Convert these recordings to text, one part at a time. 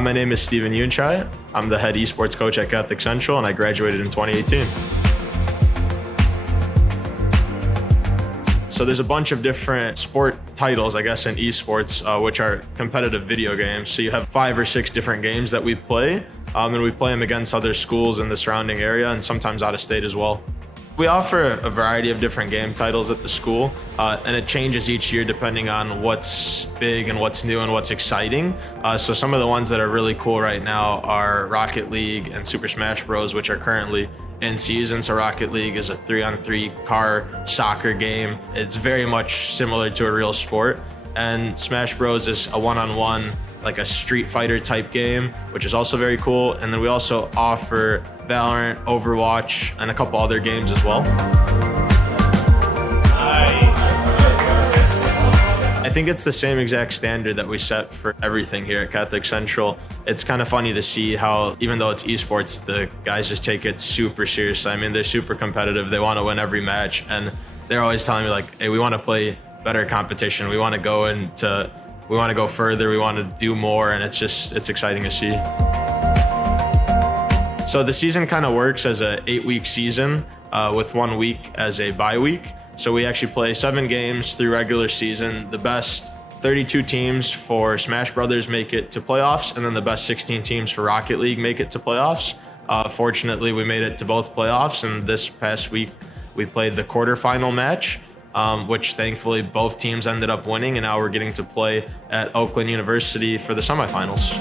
Hi, my name is Steven Yunchai. I'm the head esports coach at Catholic Central, and I graduated in 2018. So there's a bunch of different sport titles, I guess, in esports, which are competitive video games. So you have 5 or 6 different games that we play, and we play them against other schools in the surrounding area and sometimes out of state as well. We offer a variety of different game titles at the school, and it changes each year depending on what's big and what's new and what's exciting. So some of the ones that are really cool right now are Rocket League and Super Smash Bros, which are currently in season. So Rocket League is a 3-on-3 car soccer game. It's very much similar to a real sport. And Smash Bros is a 1-on-1, like a Street Fighter type game, which is also very cool. And then we also offer Valorant, Overwatch, and a couple other games as well. I think it's the same exact standard that we set for everything here at Catholic Central. It's kind of funny to see how, even though it's esports, the guys just take it super seriously. I mean, they're super competitive. They want to win every match, and they're always telling me like, hey, we want to play better competition. We want to go further. We want to do more, and it's exciting to see. So the season kind of works as a 8-week season with 1 week as a bye week. So we actually play 7 games through regular season. The best 32 teams for Smash Brothers make it to playoffs, and then the best 16 teams for Rocket League make it to playoffs. Fortunately, we made it to both playoffs, and this past week we played the quarterfinal match, which thankfully both teams ended up winning, and now we're getting to play at Oakland University for the semifinals.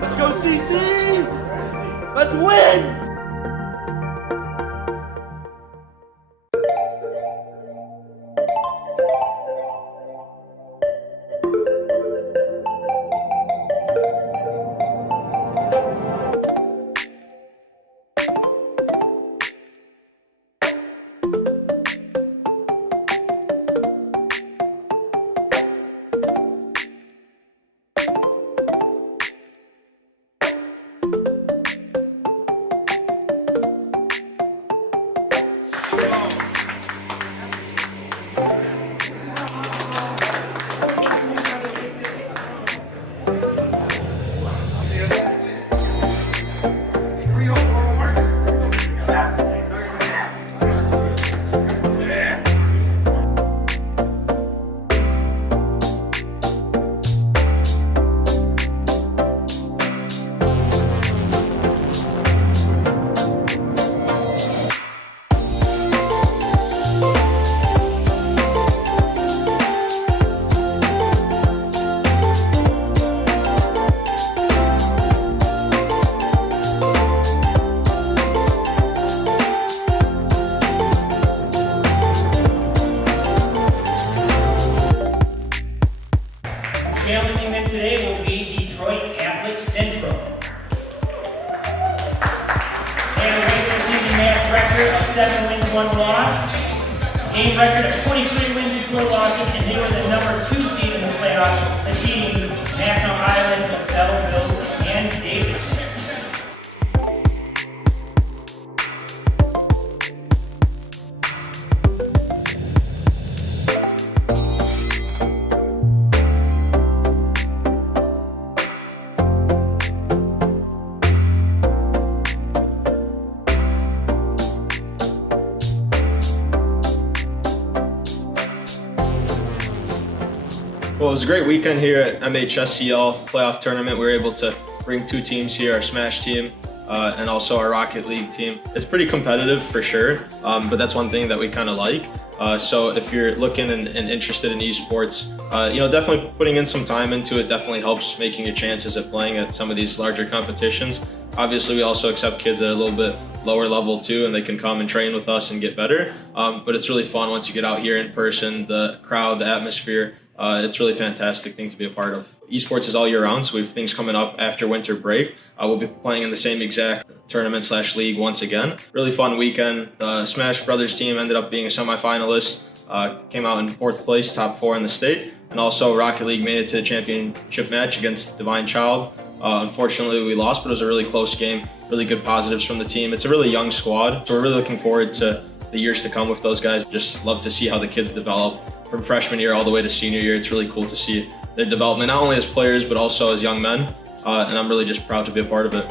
Let's go, CC! Let's win! Challenging them today will be Detroit Catholic Central. They have a regular season match record of 7 wins, 1 loss. Game record of 23 wins and 4 losses, and they were the number 2 seed in the playoffs, defeating Nassau Island, Belleville, and Davis. Well, it was a great weekend here at MHSCL playoff tournament. We were able to bring 2 teams here, our Smash team and also our Rocket League team. It's pretty competitive for sure, but that's one thing that we kind of like. So if you're looking and interested in esports, definitely putting in some time into it definitely helps making your chances at playing at some of these larger competitions. Obviously, we also accept kids at a little bit lower level too, and they can come and train with us and get better. But it's really fun once you get out here in person, the crowd, the atmosphere. It's really fantastic thing to be a part of. Esports is all year round, so we have things coming up after winter break. We'll be playing in the same exact tournament/league once again. Really fun weekend. The Smash Brothers team ended up being a semifinalist, came out in 4th place, top 4 in the state. And also Rocket League made it to the championship match against Divine Child. Unfortunately, we lost, but it was a really close game. Really good positives from the team. It's a really young squad, so we're really looking forward to the years to come with those guys. Just love to see how the kids develop from freshman year all the way to senior year. It's really cool to see their development, not only as players, but also as young men. And I'm really just proud to be a part of it.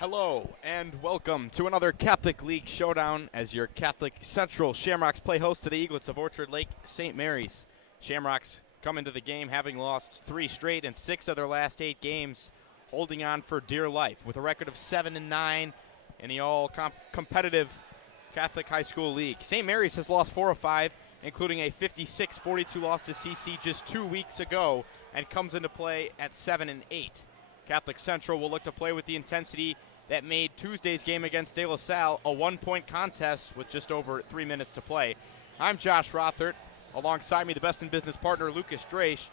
Hello and welcome to another Catholic League Showdown as your Catholic Central Shamrocks play host to the Eaglets of Orchard Lake St. Mary's. Shamrocks come into the game having lost 3 straight and 6 of their last 8 games, holding on for dear life with a record of 7-9 in the all-competitive Catholic High School League. St. Mary's has lost 4 of 5, including a 56-42 loss to CC just 2 weeks ago, and comes into play at 7-8. Catholic Central will look to play with the intensity that made Tuesday's game against De La Salle a 1-point contest with just over 3 minutes to play. I'm Josh Rothert. Alongside me, the best in business partner, Lucas Draish.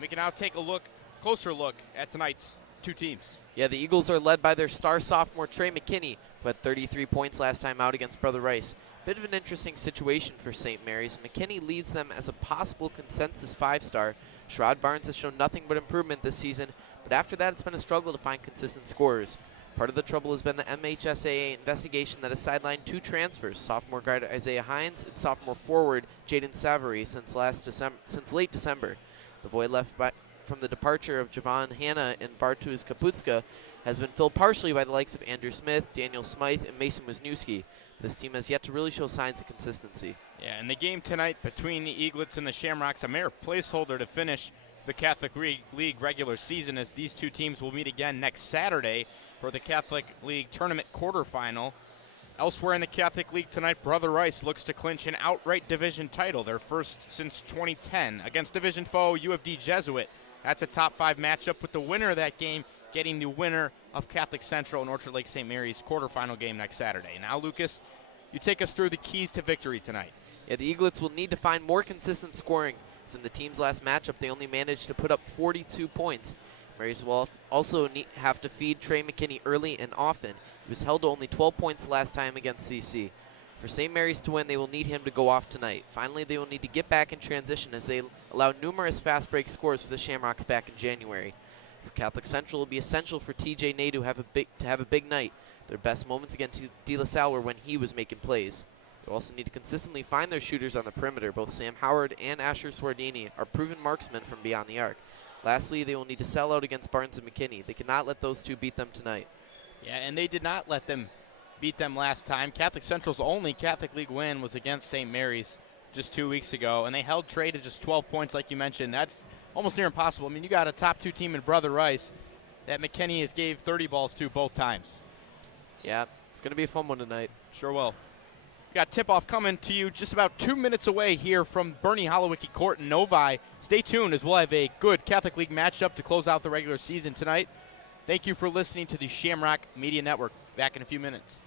We can now take a closer look at tonight's 2 teams. Yeah, the Eagles are led by their star sophomore Trey McKinney, who had 33 points last time out against Brother Rice. Bit of an interesting situation for St. Mary's. McKinney leads them as a possible consensus 5-star. Sherrod Barnes has shown nothing but improvement this season, but after that it's been a struggle to find consistent scorers. Part of the trouble has been the MHSAA investigation that has sidelined 2 transfers, sophomore guard Isaiah Hines and sophomore forward Jaden Savary since late December. The void left from the departure of Javon Hanna and Bartusz Kaputska has been filled partially by the likes of Andrew Smith, Daniel Smythe, and Mason Wisniewski. This team has yet to really show signs of consistency. Yeah, and the game tonight between the Eaglets and the Shamrocks, a mere placeholder to finish the Catholic League regular season, as these 2 teams will meet again next Saturday for the Catholic League tournament quarterfinal. Elsewhere in the Catholic League tonight, Brother Rice looks to clinch an outright division title, their first since 2010, against division foe UFD Jesuit. That's a top 5 matchup, with the winner of that game getting the winner of Catholic Central and Orchard Lake St. Mary's quarterfinal game next Saturday. Now, Lucas, you take us through the keys to victory tonight. Yeah, the Eaglets will need to find more consistent scoring, as in the team's last matchup they only managed to put up 42 points. Mary's will also have to feed Trey McKinney early and often. He was held to only 12 points last time against CC. For St. Mary's to win, they will need him to go off tonight. Finally, they will need to get back in transition, as they allowed numerous fast break scores for the Shamrocks back in January. For Catholic Central, it will be essential for TJ Nade to have a big night. Their best moments against De La Salle were when he was making plays. They also need to consistently find their shooters on the perimeter. Both Sam Howard and Asher Swardini are proven marksmen from beyond the arc. Lastly, they will need to sell out against Barnes and McKinney. They cannot let those 2 beat them tonight. Yeah, and they did not let them beat them last time. Catholic Central's only Catholic League win was against St. Mary's just 2 weeks ago, and they held Trey to just 12 points like you mentioned. That's almost near impossible. I mean, you got a top 2 team in Brother Rice that McKinney has gave 30 balls to both times. Yeah, it's going to be a fun one tonight. Sure will. We got tip-off coming to you just about 2 minutes away here from Bernie Holowicki Court in Novi. Stay tuned, as we'll have a good Catholic League matchup to close out the regular season tonight. Thank you for listening to the Shamrock Media Network. Back in a few minutes.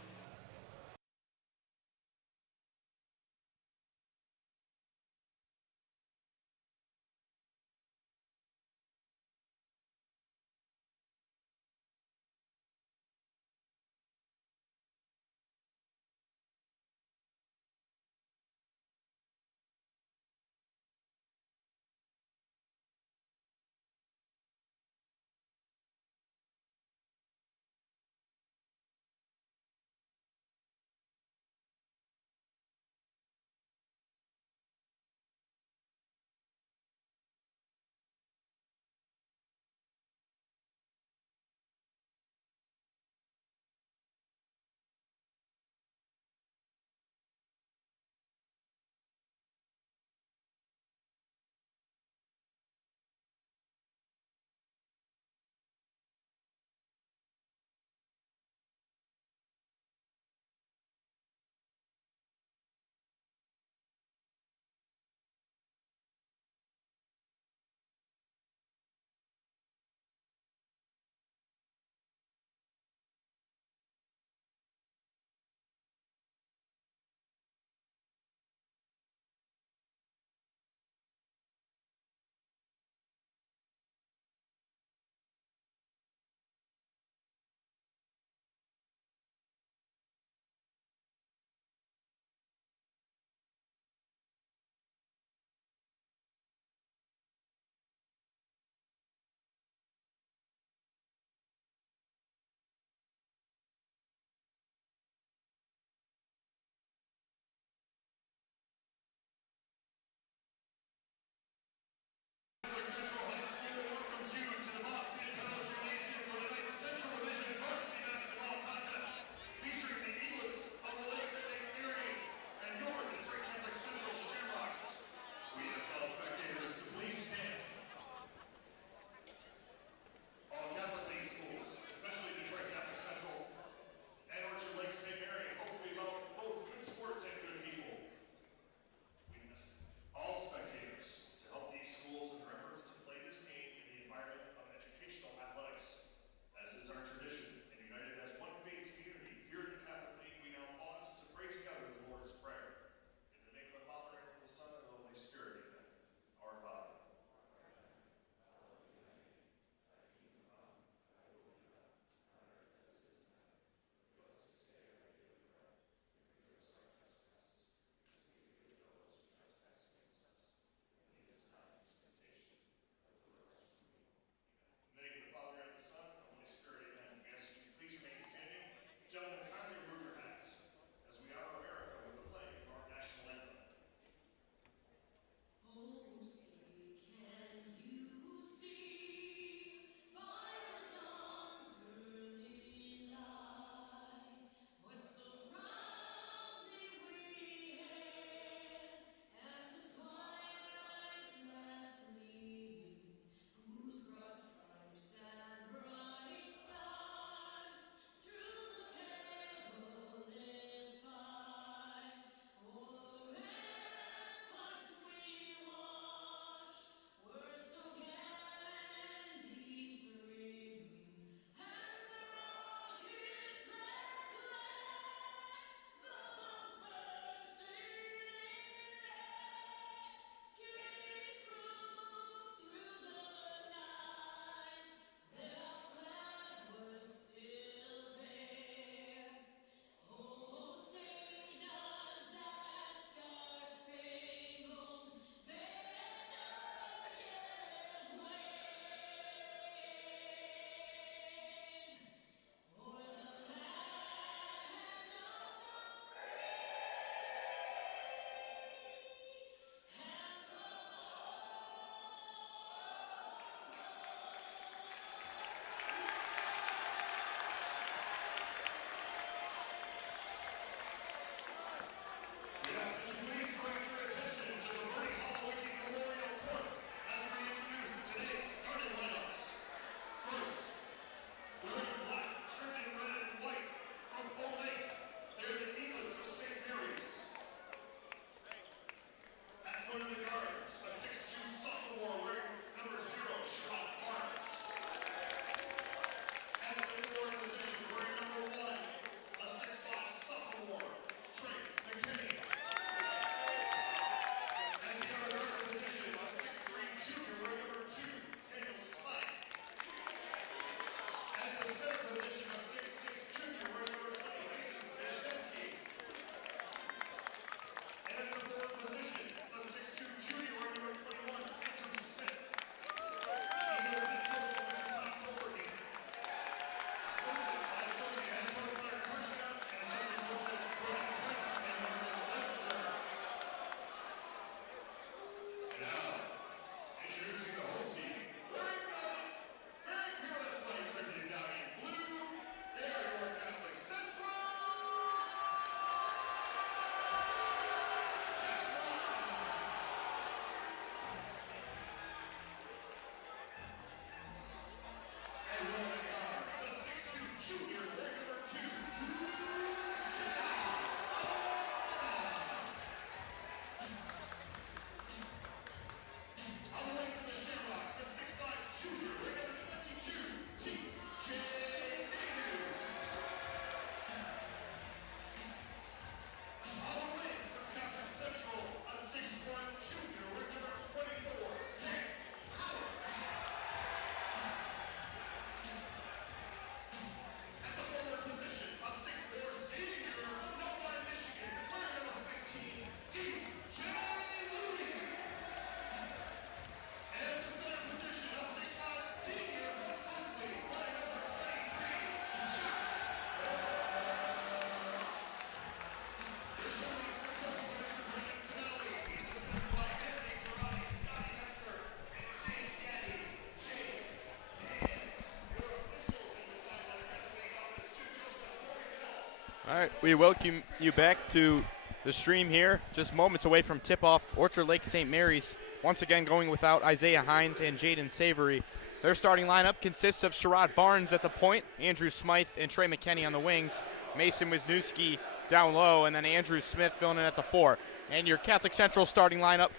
We welcome you back to the stream here, just moments away from tip-off. Orchard Lake St. Mary's once again going without Isaiah Hines and Jaden Savory. Their starting lineup consists of Sherrod Barnes at the point, Andrew Smythe and Trey McKinney on the wings, Mason Wisniewski down low, and then Andrew Smith filling in at the 4. And your Catholic Central starting lineup,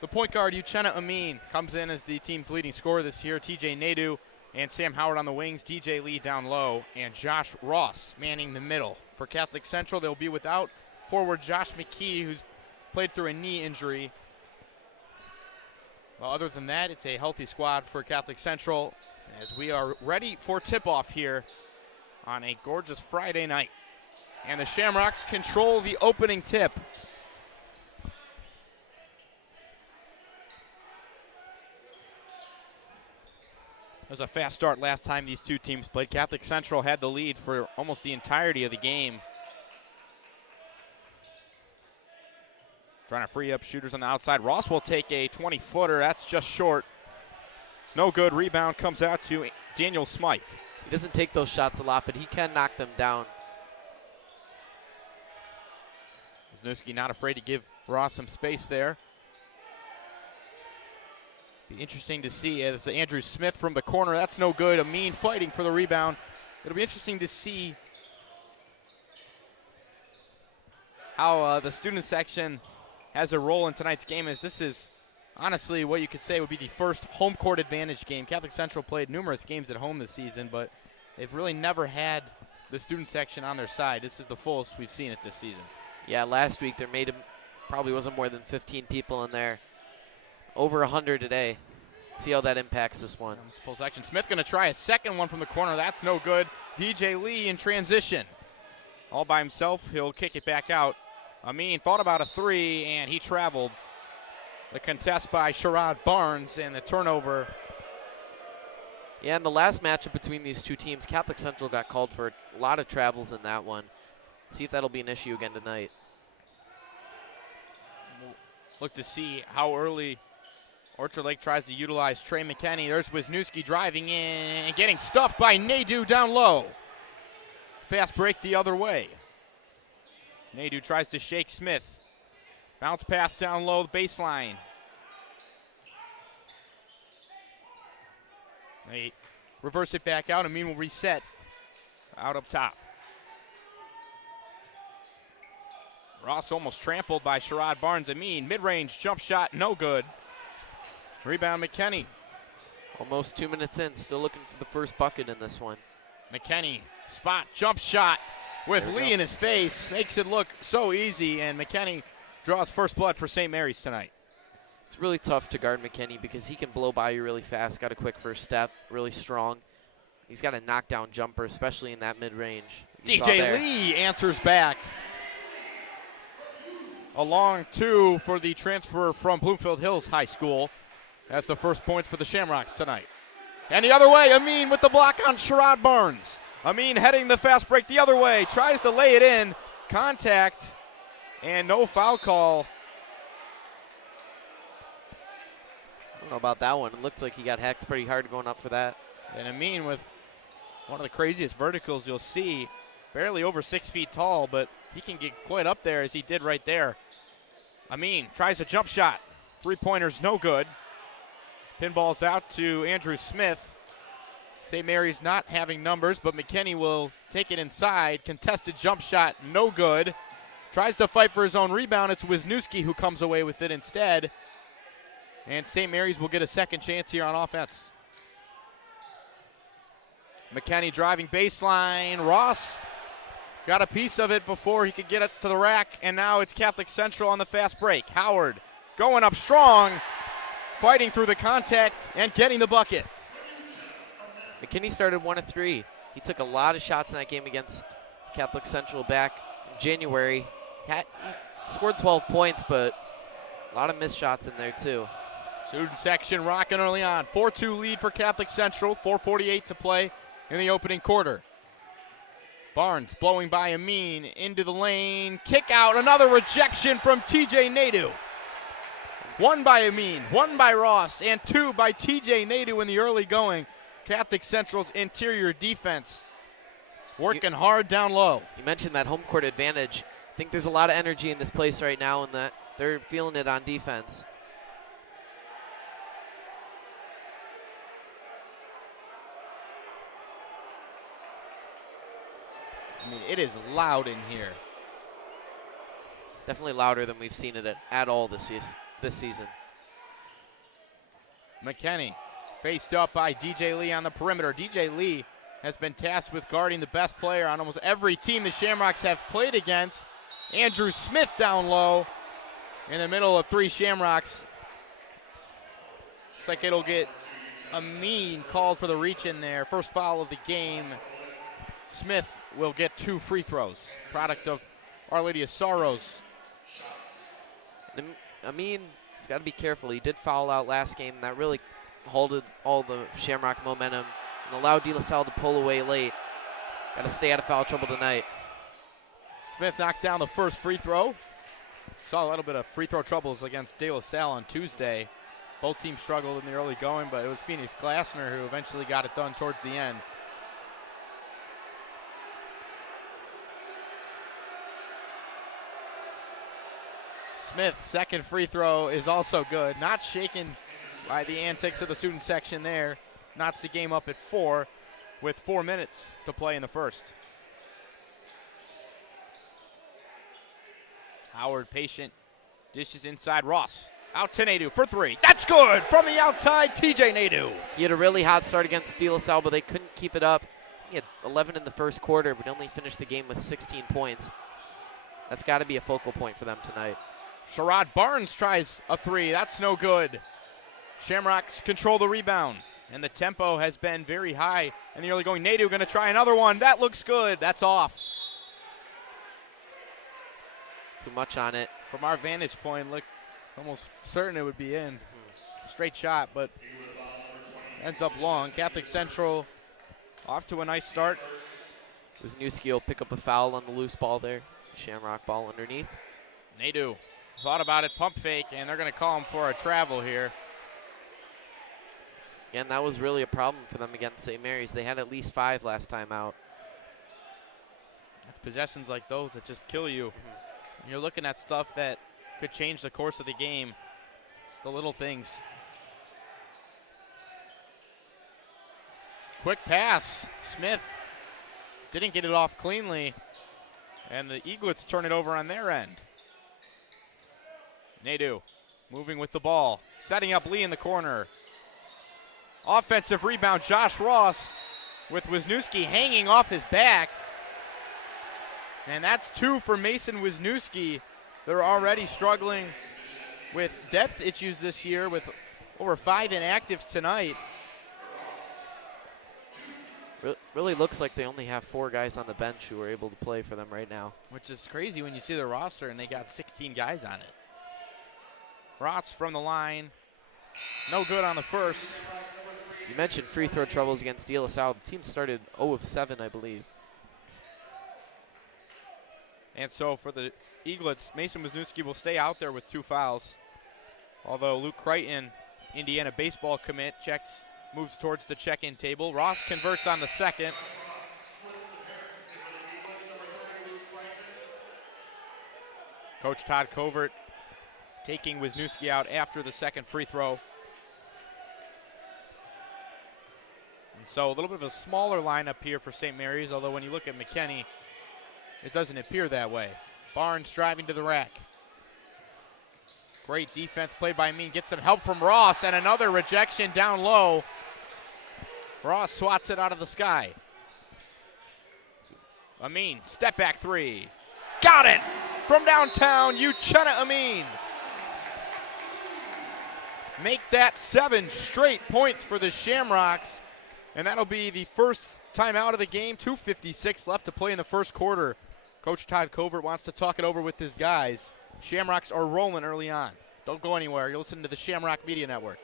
the point guard Uchenna Amin comes in as the team's leading scorer this year, TJ Nadeau and Sam Howard on the wings, DJ Lee down low, and Josh Ross manning the middle. For Catholic Central, they'll be without forward Josh McKee, who's played through a knee injury. Well, other than that, it's a healthy squad for Catholic Central as we are ready for tip-off here on a gorgeous Friday night. And the Shamrocks control the opening tip. It was a fast start last time these two teams played. Catholic Central had the lead for almost the entirety of the game. Trying to free up shooters on the outside. Ross will take a 20-footer. That's just short. No good. Rebound comes out to Daniel Smythe. He doesn't take those shots a lot, but he can knock them down. Wisniewski not afraid to give Ross some space there. Be interesting to see as Andrew Smith from the corner. That's no good. Amin fighting for the rebound. It'll be interesting to see how the student section has a role in tonight's game, as this is honestly what you could say would be the first home court advantage game. Catholic Central played numerous games at home this season, but they've really never had the student section on their side. This is the fullest we've seen it this season. Yeah, last week there probably wasn't more than 15 people in there. Over 100 today. See how that impacts this one. Full section. Smith going to try a second one from the corner. That's no good. DJ Lee in transition. All by himself. He'll kick it back out. Amin thought about a 3, and he traveled. The contest by Sherrod Barnes, and the turnover. Yeah, in the last matchup between these two teams, Catholic Central got called for a lot of travels in that one. See if that'll be an issue again tonight. We'll look to see how early Orchard Lake tries to utilize Trey McKinney. There's Wisniewski driving in and getting stuffed by Nadeau down low. Fast break the other way. Nadeau tries to shake Smith. Bounce pass down low, baseline. They reverse it back out. Amin will reset out up top. Ross almost trampled by Sherrod Barnes. Amin, mid-range jump shot, no good. Rebound McKinney. Almost 2 minutes in, still looking for the first bucket in this one. McKinney, spot, jump shot with Lee in his face. Makes it look so easy, and McKinney draws first blood for St. Mary's tonight. It's really tough to guard McKinney because he can blow by you really fast, got a quick first step, really strong. He's got a knockdown jumper, especially in that mid-range. DJ Lee answers back. A long 2 for the transfer from Bloomfield Hills High School. That's the first points for the Shamrocks tonight. And the other way, Amin with the block on Sherrod Barnes. Amin heading the fast break the other way, tries to lay it in. Contact and no foul call. I don't know about that one. It looked like he got hexed pretty hard going up for that. And Amin with one of the craziest verticals you'll see. Barely over 6 feet tall, but he can get quite up there as he did right there. Amin tries a jump shot. 3-pointer's no good. Pinball's out to Andrew Smith. St. Mary's not having numbers, but McKinney will take it inside. Contested jump shot, no good. Tries to fight for his own rebound. It's Wisniewski who comes away with it instead. And St. Mary's will get a second chance here on offense. McKinney driving baseline. Ross got a piece of it before he could get it to the rack, and now it's Catholic Central on the fast break. Howard going up strong, fighting through the contact and getting the bucket. McKinney started 1 of 3. He took a lot of shots in that game against Catholic Central back in January. He scored 12 points, but a lot of missed shots in there too. Student section rocking early on. 4-2 lead for Catholic Central. 4:48 to play in the opening quarter. Barnes blowing by Amin into the lane. Kick out, another rejection from TJ Nadeau. 1 by Amin, 1 by Ross, and 2 by TJ Nadeau in the early going. Catholic Central's interior defense working hard down low. You mentioned that home court advantage. I think there's a lot of energy in this place right now, and that they're feeling it on defense. I mean, it is loud in here. Definitely louder than we've seen it at all this season. McKinney faced up by DJ Lee on the perimeter. DJ Lee has been tasked with guarding the best player on almost every team the Shamrocks have played against. Andrew Smith down low in the middle of 3 Shamrocks. Looks like it'll get a mean called for the reach in there. First foul of the game. Smith will get 2 free throws. Product of Our Lady of Sorrows. Amin, he's got to be careful. He did foul out last game, and that really halted all the Shamrock momentum and allowed De La Salle to pull away late. Got to stay out of foul trouble tonight. Smith knocks down the first free throw. Saw a little bit of free throw troubles against De La Salle on Tuesday. Both teams struggled in the early going, but it was Phoenix Glassner who eventually got it done towards the end. Smith's second free throw is also good. Not shaken by the antics of the student section there. Knocks the game up at 4 with 4 minutes to play in the first. Howard patient, dishes inside. Ross out to Nadeau for 3. That's good from the outside. TJ Nadeau. He had a really hot start against De La Salle, but they couldn't keep it up. He had 11 in the first quarter, but only finished the game with 16 points. That's got to be a focal point for them tonight. Sherrod Barnes tries a 3. That's no good. Shamrocks control the rebound, and the tempo has been very high in the early going. Nadeau going to try another one. That looks good. That's off. Too much on it. From our vantage point, look, almost certain it would be in. Straight shot, but ends up long. Catholic Central off to a nice start. Wisniewski will pick up a foul on the loose ball there. Shamrock ball underneath. Nadeau thought about it, pump fake, and they're going to call him for a travel here. Again, that was really a problem for them against St. Mary's. They had at least 5 last time out. It's possessions like those that just kill you. You're looking at stuff that could change the course of the game. It's the little things. Quick pass. Smith didn't get it off cleanly. And the Eaglets turn it over on their end. Nadeau moving with the ball. Setting up Lee in the corner. Offensive rebound. Josh Ross with Wisniewski hanging off his back. And that's 2 for Mason Wisniewski. They're already struggling with depth issues this year with over 5 inactives tonight. Really looks like they only have 4 guys on the bench who are able to play for them right now. Which is crazy when you see the roster and they got 16 guys on it. Ross from the line. No good on the first. You mentioned free throw troubles against De La Salle. The team started 0 of 7, I believe. And so for the Eaglets, Mason Wisniewski will stay out there with 2 fouls. Although Luke Crichton, Indiana baseball commit, moves towards the check-in table. Ross converts on the second. Coach Todd Covert taking Wisniewski out after the second free throw. And so a little bit of a smaller lineup here for St. Mary's, although when you look at McKinney, it doesn't appear that way. Barnes driving to the rack. Great defense played by Amin. Gets some help from Ross, and another rejection down low. Ross swats it out of the sky. Amin, step back 3. Got it! From downtown, Uchenna Amin. Make that 7 straight points for the Shamrocks. And that'll be the first time out of the game. 2:56 left to play in the first quarter. Coach Todd Covert wants to talk it over with his guys. Shamrocks are rolling early on. Don't go anywhere. You're listening to the Shamrock Media Network.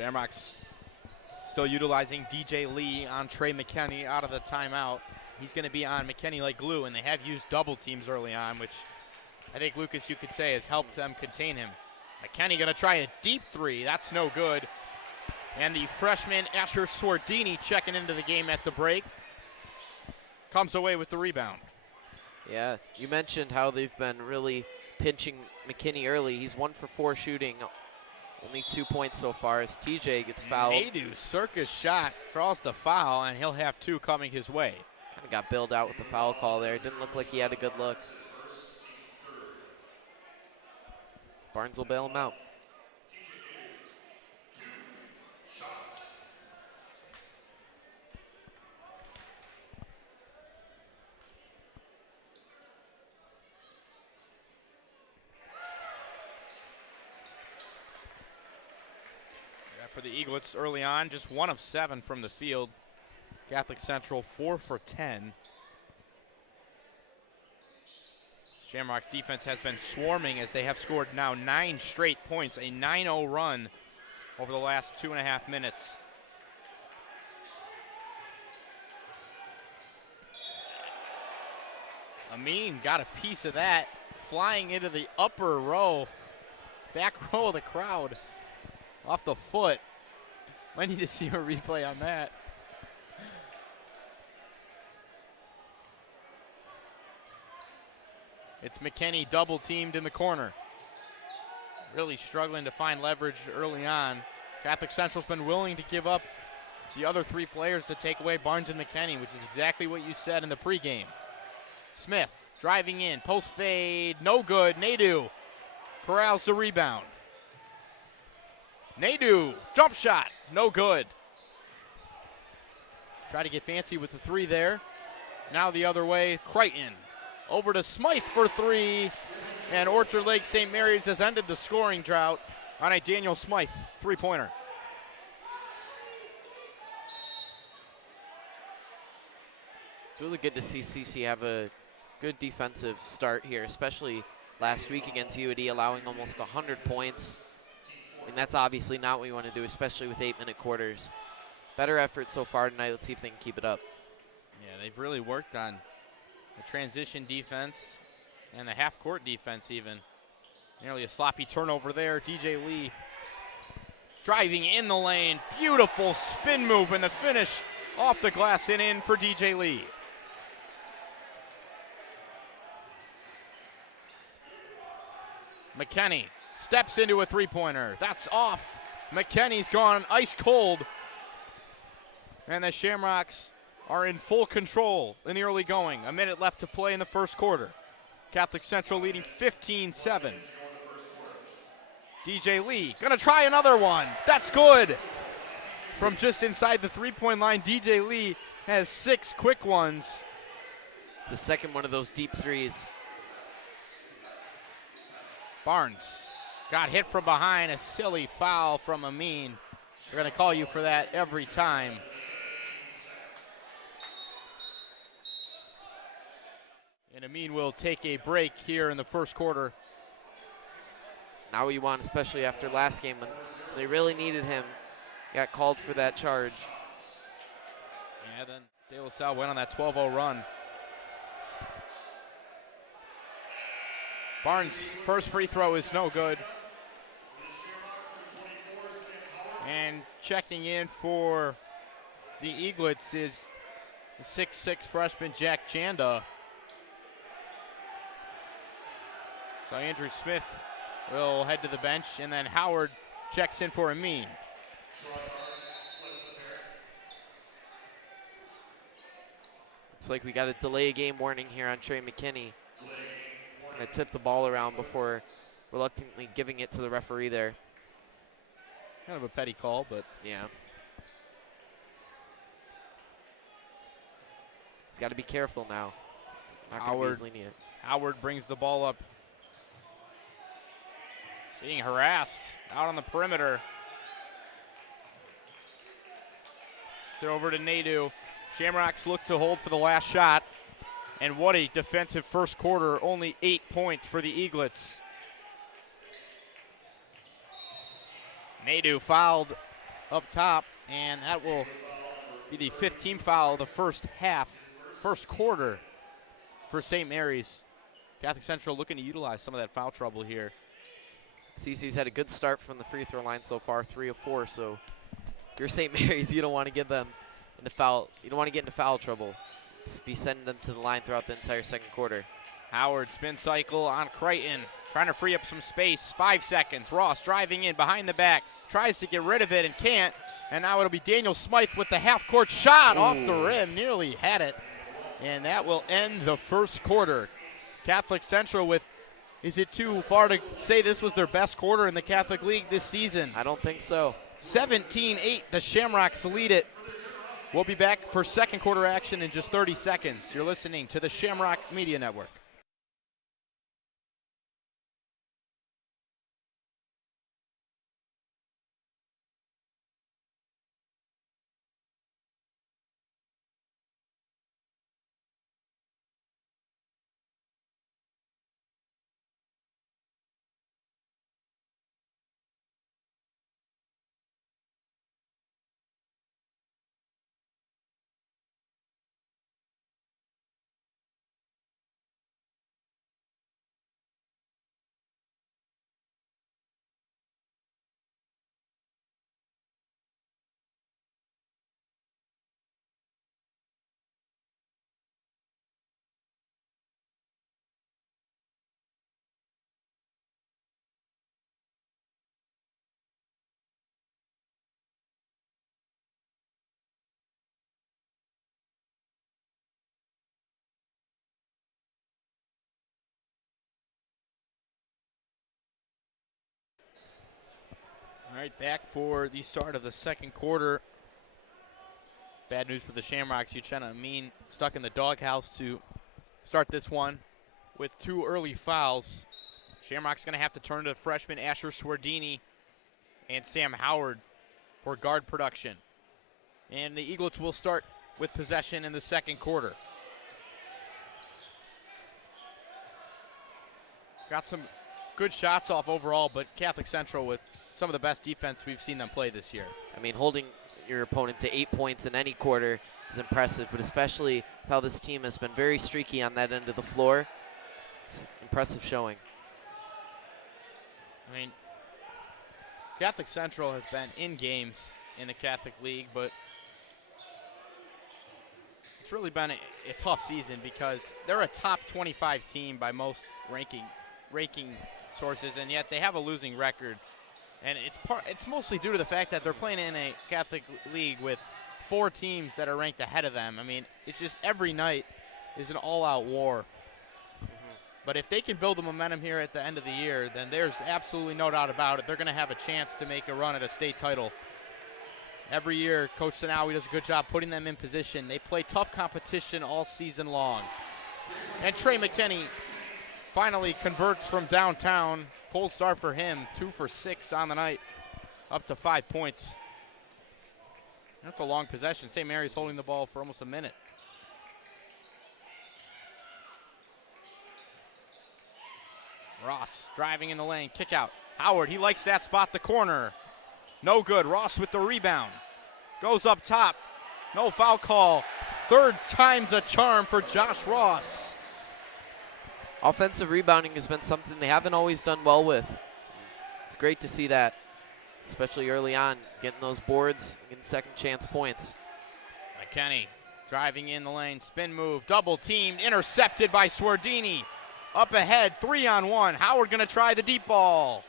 Shamrocks still utilizing DJ Lee on Trey McKinney out of the timeout. He's going to be on McKinney like glue, and they have used double teams early on, which I think, Lucas, you could say has helped them contain him. McKinney going to try a deep three. That's no good. And the freshman Asher Swardini checking into the game at the break comes away with the rebound. Yeah, you mentioned how they've been really pinching McKinney early. He's 1 for 4 shooting, only 2 points so far as TJ gets fouled. Nadu, circus shot, draws the foul, and he'll have 2 coming his way. Kind of got bailed out with the foul call there. Didn't look like he had a good look. Barnes will bail him out. For the Eaglets early on, just 1 of 7 from the field. Catholic Central 4 for 10. Shamrock's defense has been swarming as they have scored now 9 straight points, a 9-0 run over the last 2.5 minutes. Amin got a piece of that, flying into the upper row, back row of the crowd, off the foot. Might need to see a replay on that. It's McKinney double teamed in the corner. Really struggling to find leverage early on. Catholic Central's been willing to give up the other 3 players to take away Barnes and McKinney, which is exactly what you said in the pregame. Smith driving in, post fade, no good. Nadu corrals the rebound. Nadu, jump shot, no good. Try to get fancy with the 3 there. Now the other way, Crichton. Over to Smythe for 3, and Orchard Lake St. Mary's has ended the scoring drought on a Daniel Smythe 3-pointer. It's really good to see CC have a good defensive start here, especially last week against UAD, allowing almost 100 points. And that's obviously not what we want to do, especially with 8-minute quarters. Better effort so far tonight. Let's see if they can keep it up. Yeah, they've really worked on the transition defense and the half-court defense even. Nearly a sloppy turnover there. DJ Lee driving in the lane. Beautiful spin move, and the finish off the glass and in for DJ Lee. McKinney steps into a 3-pointer. That's off. McKinney's gone ice cold. And the Shamrocks are in full control in the early going. A minute left to play in the first quarter. Catholic Central leading 15-7. DJ Lee gonna try another one. That's good. From just inside the 3-point line, DJ Lee has 6 quick ones. It's the second one of those deep threes. Barnes got hit from behind, a silly foul from Amin. They're gonna call you for that every time. And Amin will take a break here in the first quarter. Now what you want, especially after last game when they really needed him. Got called for that charge. Yeah, then De La Salle went on that 12-0 run. Barnes' first free throw is no good. And checking in for the Eaglets is the 6'6" freshman Jack Chanda. So Andrew Smith will head to the bench, and then Howard checks in for Amin. Looks like we got a delay game warning here on Trey McKinney. Gonna tip the ball around before reluctantly giving it to the referee there. Kind of a petty call, but yeah. He's got to be careful now. Not gonna be as lenient. Howard brings the ball up. Being harassed out on the perimeter. It's over to Nadu. Shamrocks look to hold for the last shot. And what a defensive first quarter. Only 8 points for the Eaglets. Nadu fouled up top, and that will be the 5th team foul of the first quarter for St. Mary's. Catholic Central looking to utilize some of that foul trouble here. CC's had a good start from the free throw line so far, 3 of 4. So if you're St. Mary's, you don't want to get them into foul. You don't want to get into foul trouble. Just be sending them to the line throughout the entire second quarter. Howard spin cycle on Crichton, trying to free up some space. 5 seconds. Ross driving in behind the back, tries to get rid of it and can't. And now it'll be Daniel Smythe with the half-court shot off the rim. Nearly had it. And that will end the first quarter. Catholic Central with, is it too far to say this was their best quarter in the Catholic League this season? I don't think so. 17-8, the Shamrocks lead it. We'll be back for second quarter action in just 30 seconds. You're listening to the Shamrock Media Network. All right, back for the start of the second quarter. Bad news for the Shamrocks. Uchenna Amin stuck in the doghouse to start this one with 2 early fouls. Shamrocks going to have to turn to freshman Asher Swardini and Sam Howard for guard production. And the Eaglets will start with possession in the second quarter. Got some good shots off overall, but Catholic Central with some of the best defense we've seen them play this year. I mean, holding your opponent to 8 points in any quarter is impressive, but especially how this team has been very streaky on that end of the floor. It's impressive showing. I mean, Catholic Central has been in games in the Catholic League, but it's really been a tough season because they're a top 25 team by most ranking sources, and yet they have a losing record. And it's mostly due to the fact that they're playing in a Catholic League with 4 teams that are ranked ahead of them. I mean, it's just every night is an all-out war. But if they can build the momentum here at the end of the year, then there's absolutely no doubt about it. They're going to have a chance to make a run at a state title. Every year, Coach Sanawi does a good job putting them in position. They play tough competition all season long. And Trey McKinney finally converts from downtown. Cold start for him, 2 for 6 on the night, up to 5 points. That's a long possession. St. Mary's holding the ball for almost a minute. Ross driving in the lane, kick out. Howard, he likes that spot, the corner. No good. Ross with the rebound. Goes up top. No foul call. 3rd time's a charm for Josh Ross. Offensive rebounding has been something they haven't always done well with. It's great to see that, especially early on, getting those boards and second chance points. McKinney driving in the lane, spin move, double teamed, intercepted by Swardini. Up ahead, 3-on-1. Howard going to try the deep ball.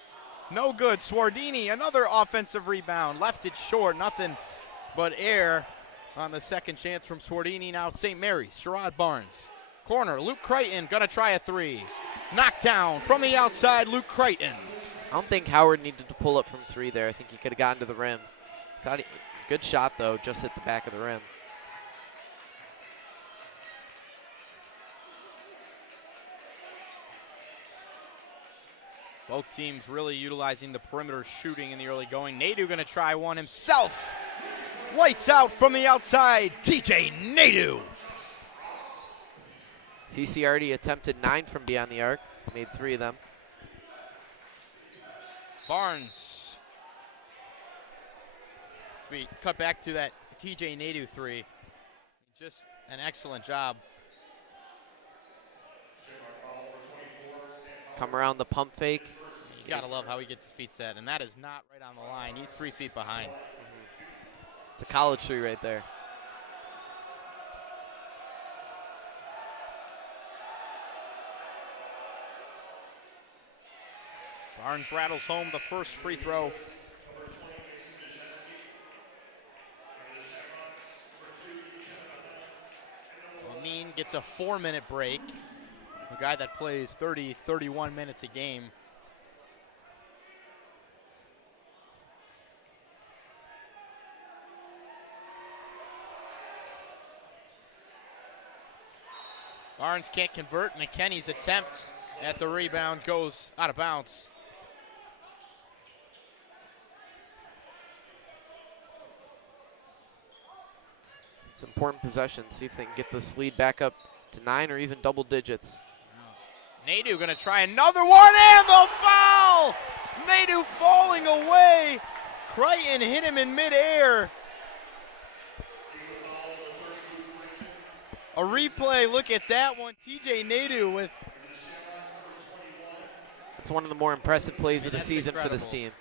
No good. Swardini, another offensive rebound. Left it short, nothing but air on the second chance from Swardini. Now St. Mary's, Sherrod Barnes. Corner, Luke Crichton gonna try a 3. Knocked down from the outside, Luke Crichton. I don't think Howard needed to pull up from 3 there. I think he could have gotten to the rim. Good shot, though, just hit the back of the rim. Both teams really utilizing the perimeter shooting in the early going. Nadeau gonna try one himself. Lights out from the outside, TJ Nadeau. TC already attempted 9 from beyond the arc, made 3 of them. Barnes we cut back to that TJ Nadu three. Just an excellent job. Come around the pump fake. You gotta love how he gets his feet set, and that is not right on the line. He's 3 feet behind. It's a college tree right there. Barnes rattles home the first free throw. Amin gets a 4-minute break. A guy that plays 30, 31 minutes a game. Barnes can't convert. McKenney's attempt at the rebound goes out of bounds. It's an important possession. See if they can get this lead back up to 9 or even double digits. Nadu gonna try another one and the foul! Nadu falling away. Crichton hit him in midair. A replay, look at that one. TJ Nadu with. It's one of the more impressive plays of the season incredible. for this team.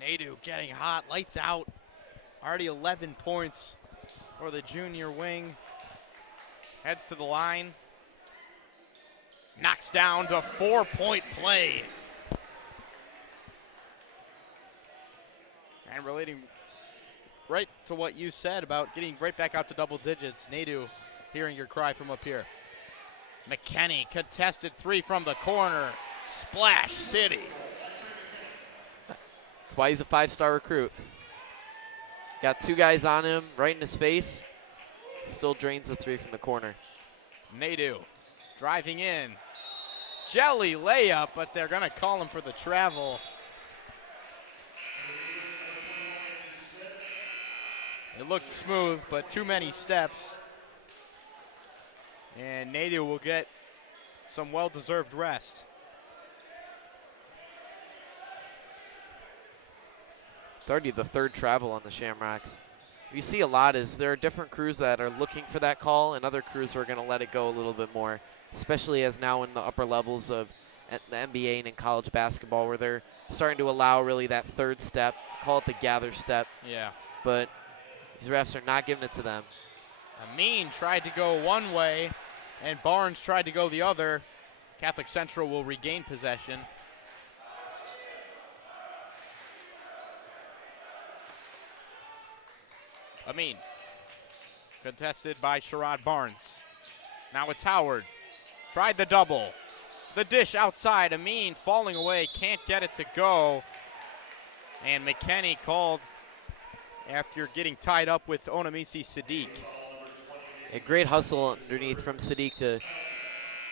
Nadu getting hot, lights out. Already 11 points for the junior wing. Heads to the line. Knocks down to 4-point play. And relating right to what you said about getting right back out to double digits. Nadu hearing your cry from up here. McKenney contested 3 from the corner. Splash City. That's why he's a 5-star recruit. Got 2 guys on him right in his face. Still drains the 3 from the corner. Nadu driving in. Jelly layup, but they're going to call him for the travel. It looked smooth, but too many steps. And Nadu will get some well-deserved rest. It's already the 3rd travel on the Shamrocks. What you see a lot is there are different crews that are looking for that call and other crews who are going to let it go a little bit more, especially as now in the upper levels of the NBA and in college basketball where they're starting to allow really that 3rd step, call it the gather step. Yeah. But these refs are not giving it to them. Amin tried to go one way, and Barnes tried to go the other. Catholic Central will regain possession. Amin, contested by Sherrod Barnes. Now it's Howard. Tried the double. The dish outside. Amin falling away, can't get it to go. And McKenney called after getting tied up with Onamisi Sadiq. A great hustle underneath from Sadiq to.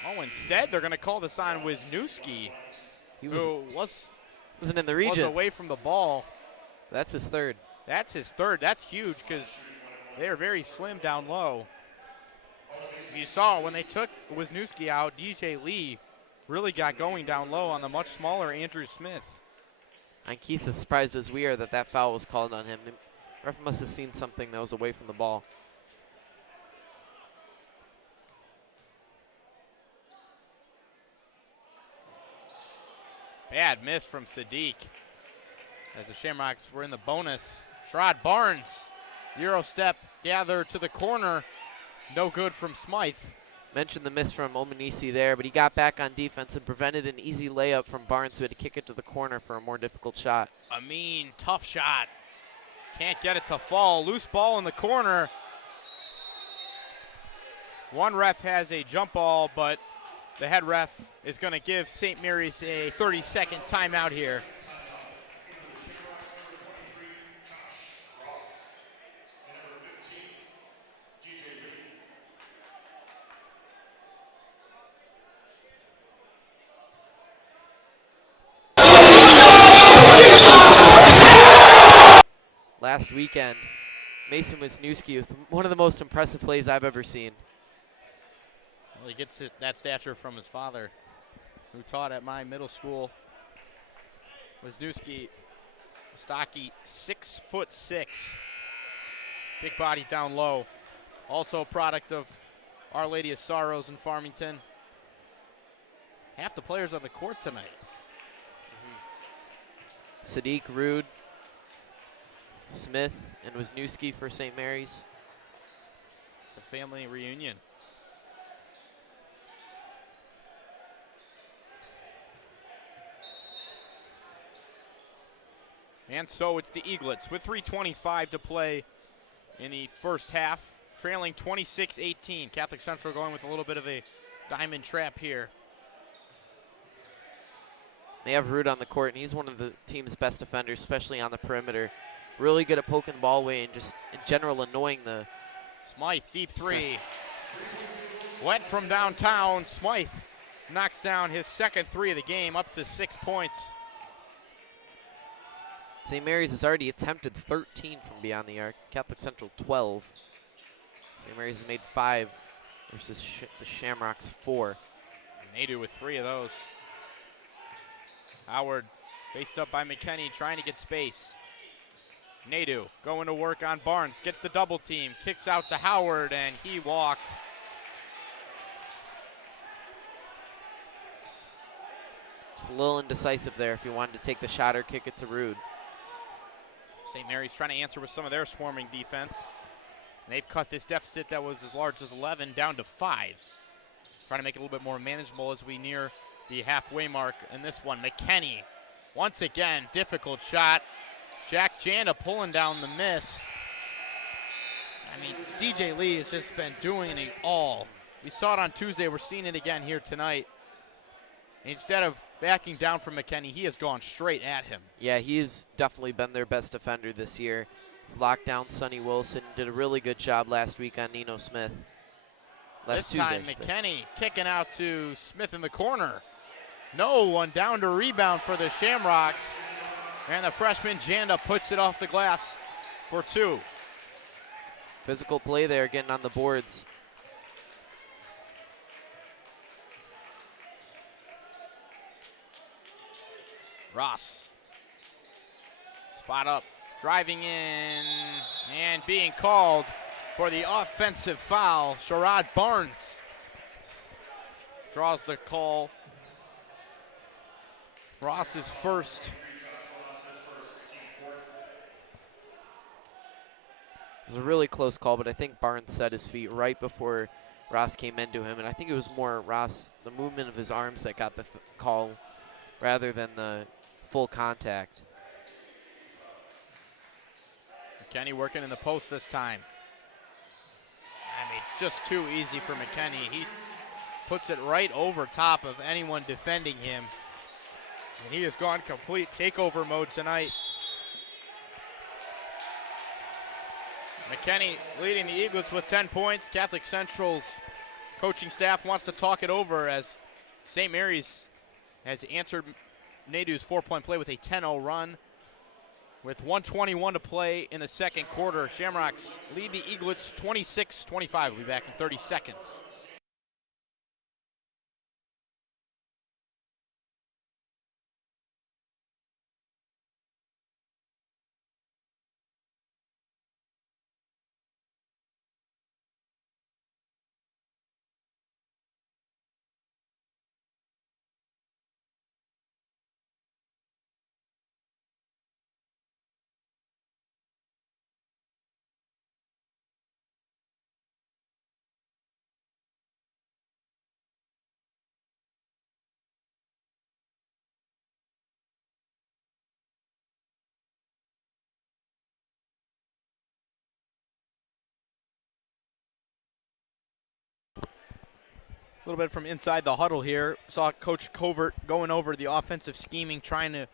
Oh, instead they're going to call this on Wisniewski, who wasn't in the was region. away from the ball. That's his 3rd. That's his 3rd. That's huge because they are very slim down low. You saw when they took Wisniewski out, DJ Lee really got going down low on the much smaller Andrew Smith. And Keith's as surprised as we are that that foul was called on him. The ref must have seen something that was away from the ball. Bad miss from Sadiq. As the Shamrocks were in the bonus. Sherrod Barnes, Euro step, gather to the corner. No good from Smythe. Mentioned the miss from Omanisi there, but he got back on defense and prevented an easy layup from Barnes, who had to kick it to the corner for a more difficult shot. Amin, tough shot. Can't get it to fall. Loose ball in the corner. One ref has a jump ball, but the head ref is going to give St. Mary's a 30-second timeout here. Last weekend, Mason Wisniewski with one of the most impressive plays I've ever seen. Well, he gets that stature from his father, who taught at my middle school Wisniewski, stocky, 6'6". Big body down low. Also a product of Our Lady of Sorrows in Farmington. Half the players on the court tonight. Sadiq, Rude, Smith, and Wisniewski for St. Mary's. It's a family reunion. And so it's the Eaglets with 3:25 to play in the first half, trailing 26-18. Catholic Central going with a little bit of a diamond trap here. They have Rude on the court, and he's one of the team's best defenders, especially on the perimeter. Really good at poking the ball away and just in general annoying the... Smythe, deep three. Wet from downtown. Smythe knocks down his second three of the game, up to 6 points. St. Mary's has already attempted 13 from beyond the arc. Catholic Central 12. St. Mary's has made 5 versus the Shamrocks 4. Nadu with 3 of those. Howard faced up by McKenney, trying to get space. Nadu going to work on Barnes, gets the double team, kicks out to Howard, and he walked. Just a little indecisive there if he wanted to take the shot or kick it to Rude. St. Mary's trying to answer with some of their swarming defense. And they've cut this deficit that was as large as 11 down to 5. Trying to make it a little bit more manageable as we near the halfway mark in this one. McKenney, once again, difficult shot. Jack Janda pulling down the miss. I mean, DJ Lee has just been doing it all. We saw it on Tuesday. We're seeing it again here tonight. Instead of backing down from McKenney, he has gone straight at him. Yeah, he's definitely been their best defender this year. He's locked down Sonny Wilson, did a really good job last week on Nino Smith. This time McKenney kicking out to Smith in the corner. No one down to rebound for the Shamrocks. And the freshman Janda puts it off the glass for 2. Physical play there, getting on the boards. Ross. Spot up, driving in, and being called for the offensive foul. Sherrod Barnes draws the call. Ross's first. It was a really close call, but I think Barnes set his feet right before Ross came into him, and I think it was more Ross, the movement of his arms that got the call rather than the full contact. McKenney working in the post this time. I mean, just too easy for McKenney. He puts it right over top of anyone defending him. And he has gone complete takeover mode tonight. McKenney leading the Eaglets with 10 points. Catholic Central's coaching staff wants to talk it over as St. Mary's has answered Nadu's 4-point play with a 10-0 run. With 1:21 to play in the second quarter, Shamrocks lead the Eaglets 26-25. We'll be back in 30 seconds. A little bit from inside the huddle here. Saw Coach Covert going over the offensive scheming, trying to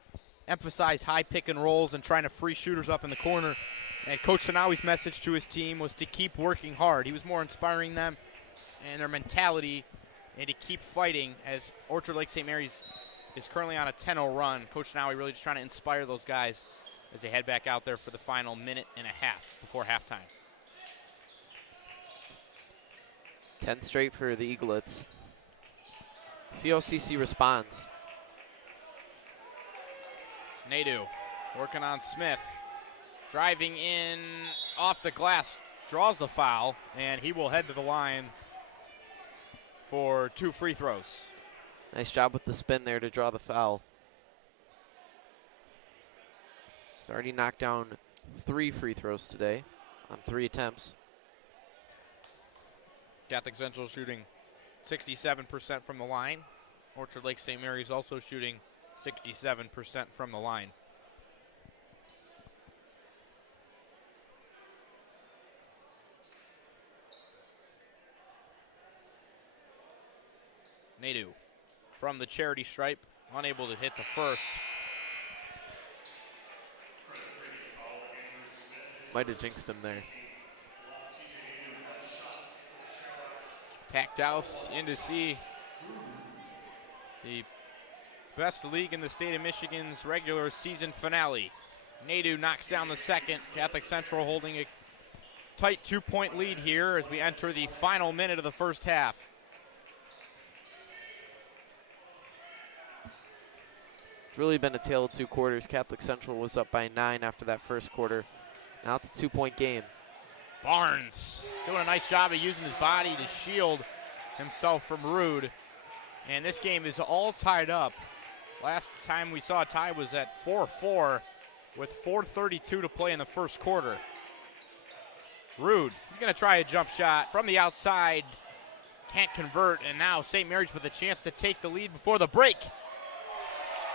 emphasize high pick and rolls and trying to free shooters up in the corner. And Coach Sanawi's message to his team was to keep working hard. He was more inspiring them and their mentality and to keep fighting as Orchard Lake St. Mary's is currently on a 10-0 run. Coach Sanawi really just trying to inspire those guys as they head back out there for the final minute and a half before halftime. 10 straight for the Eaglets. See how CC responds. Nadeau working on Smith. Driving in off the glass, draws the foul, and he will head to the line for 2 free throws. Nice job with the spin there to draw the foul. He's already knocked down 3 free throws today on 3 attempts. Catholic Central shooting 67% from the line. Orchard Lake St. Mary's also shooting 67% from the line. Nadeau from the charity stripe, unable to hit the first. Might have jinxed him there. Packed house in to see the best league in the state of Michigan's regular season finale. Nadeau knocks down the second. Catholic Central holding a tight 2-point lead here as we enter the final minute of the first half. It's really been a tale of 2 quarters. Catholic Central was up by 9 after that first quarter. Now it's a 2-point game. Barnes doing a nice job of using his body to shield himself from Rude. And this game is all tied up. Last time we saw a tie was at 4-4 with 4:32 to play in the first quarter. Rude, he's going to try a jump shot from the outside. Can't convert, and now St. Mary's with a chance to take the lead before the break.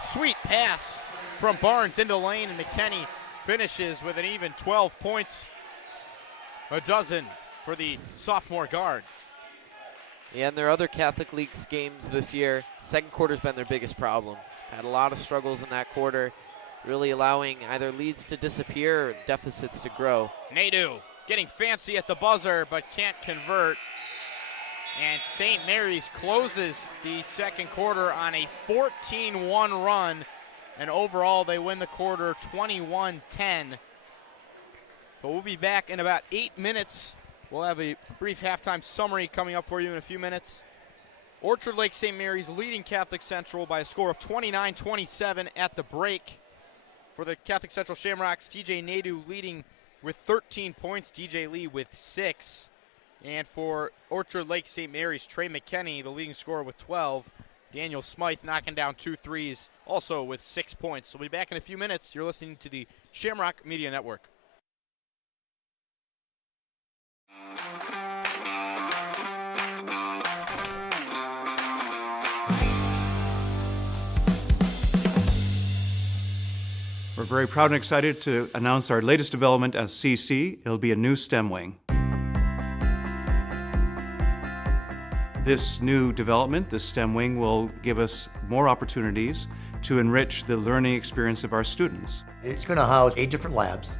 Sweet pass from Barnes into the lane, and McKinney finishes with an even 12 points. A dozen for the sophomore guard. Yeah, and their other Catholic Leagues games this year, second quarter's been their biggest problem. Had a lot of struggles in that quarter, really allowing either leads to disappear or deficits to grow. Nadeau getting fancy at the buzzer, but can't convert. And St. Mary's closes the second quarter on a 14-1 run. And overall, they win the quarter 21-10. So we'll be back in about 8 minutes. We'll have a brief halftime summary coming up for you in a few minutes. Orchard Lake St. Mary's leading Catholic Central by a score of 29-27 at the break. For the Catholic Central Shamrocks, TJ Nadeau leading with 13 points, DJ Lee with 6. And for Orchard Lake St. Mary's, Trey McKinney, the leading scorer with 12. Daniel Smythe knocking down 2 threes, also with 6 points. So we'll be back in a few minutes. You're listening to the Shamrock Media Network. We're very proud and excited to announce our latest development as CC. It'll be a new STEM wing. This new development, the STEM wing, will give us more opportunities to enrich the learning experience of our students. It's going to house 8 different labs.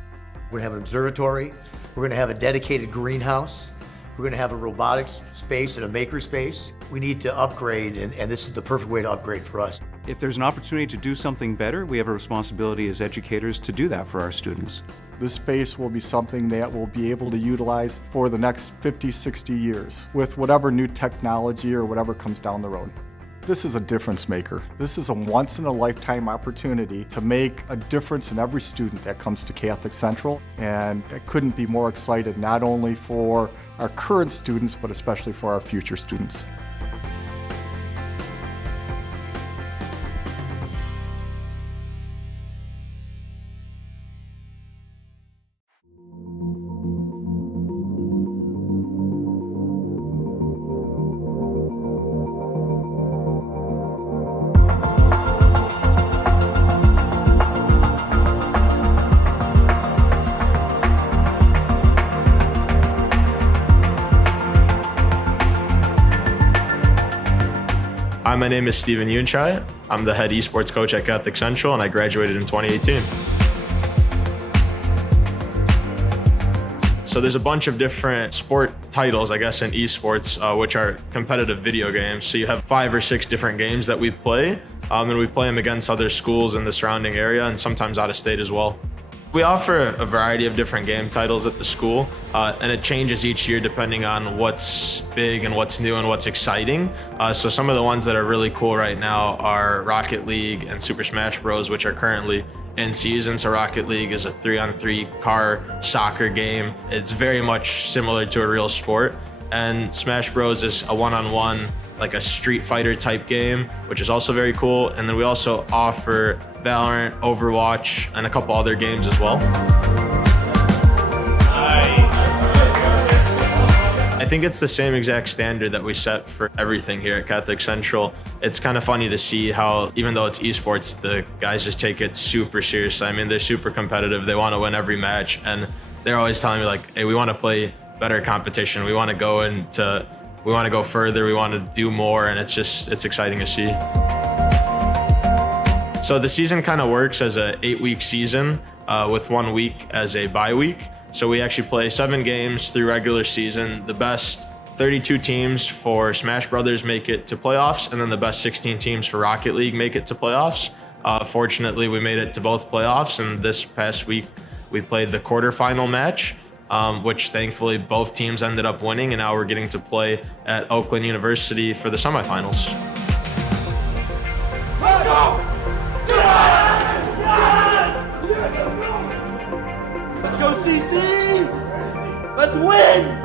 We're going to have an observatory. We're going to have a dedicated greenhouse. We're going to have a robotics space and a maker space. We need to upgrade, and this is the perfect way to upgrade for us. If there's an opportunity to do something better, we have a responsibility as educators to do that for our students. This space will be something that we'll be able to utilize for the next 50, 60 years with whatever new technology or whatever comes down the road. This is a difference maker. This is a once-in-a-lifetime opportunity to make a difference in every student that comes to Catholic Central, and I couldn't be more excited not only for our current students, but especially for our future students. Hi, my name is Steven Yunchai. I'm the head esports coach at Catholic Central, and I graduated in 2018. So there's a bunch of different sport titles, I guess, in esports, which are competitive video games. So you have 5 or 6 different games that we play, and we play them against other schools in the surrounding area and sometimes out of state as well. We offer a variety of different game titles at the school, and it changes each year depending on what's big and what's new and what's exciting. So some of the ones that are really cool right now are Rocket League and Super Smash Bros, which are currently in season. So Rocket League is a 3-on-3 car soccer game. It's very much similar to a real sport. And Smash Bros is a one-on-one, like a Street Fighter type game, which is also very cool. And then we also offer Valorant, Overwatch, and a couple other games as well. I think it's the same exact standard that we set for everything here at Catholic Central. It's kind of funny to see how, even though it's esports, the guys just take it super seriously. I mean, they're super competitive. They want to win every match, and they're always telling me like, hey, we want to play better competition. We want to go further. We want to do more, and it's exciting to see. So the season kind of works as a 8-week season with 1 week as a bye week. So we actually play 7 games through regular season. The best 32 teams for Smash Brothers make it to playoffs, and then the best 16 teams for Rocket League make it to playoffs. Fortunately, we made it to both playoffs, and this past week we played the quarterfinal match, which thankfully both teams ended up winning, and now we're getting to play at Oakland University for the semifinals. Let's go, CC! Let's win!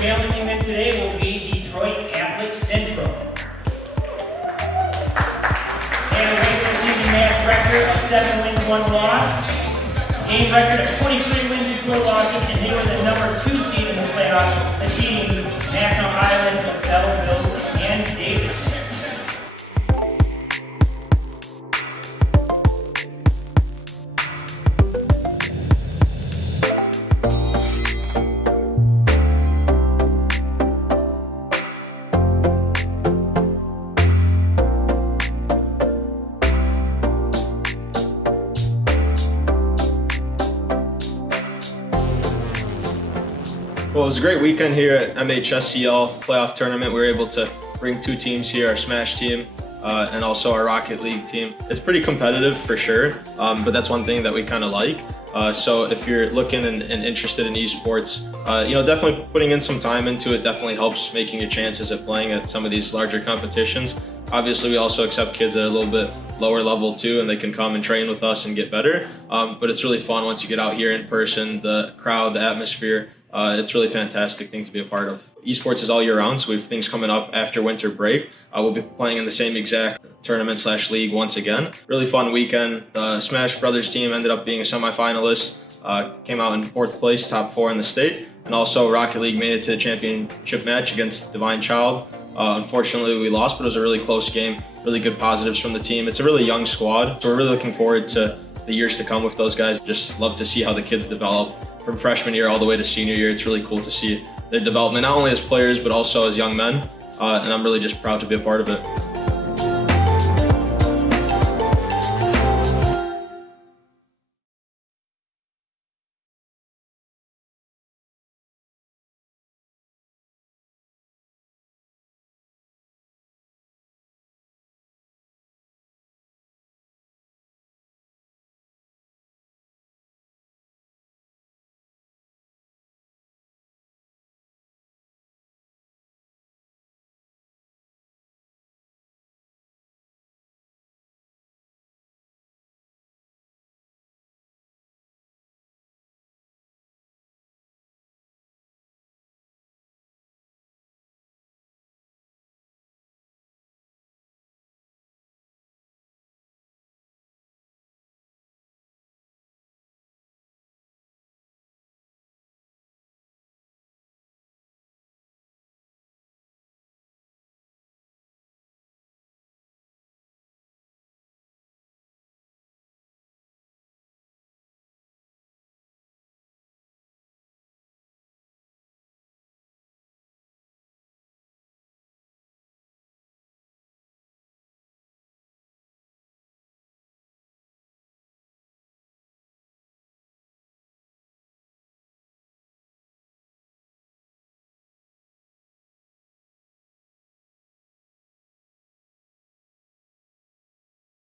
Challenging them today will be Detroit Catholic Central. They have a regular season match record of 7 wins, 1 loss. Game record of 23 wins and 4 losses, and they were the number 2 seed in the playoffs, defeating National Island, Belleville, and Davis. Well, it was a great weekend here at MHSCL playoff tournament. We were able to bring 2 teams here, our Smash team and also our Rocket League team. It's pretty competitive for sure, but that's one thing that we kind of like. So if you're looking and interested in esports, definitely putting in some time into it definitely helps making your chances at playing at some of these larger competitions. Obviously, we also accept kids that are a little bit lower level too, and they can come and train with us and get better. But it's really fun once you get out here in person, the crowd, the atmosphere. It's really fantastic thing to be a part of. Esports is all year round, so we have things coming up after winter break. We'll be playing in the same exact tournament/league once again. Really fun weekend. The Smash Brothers team ended up being a semifinalist, came out in 4th place, top 4 in the state. And also Rocket League made it to the championship match against Divine Child. Unfortunately, we lost, but it was a really close game. Really good positives from the team. It's a really young squad, so we're really looking forward to the years to come with those guys. Just love to see how the kids develop from freshman year all the way to senior year. It's really cool to see their development, not only as players, but also as young men. And I'm really just proud to be a part of it.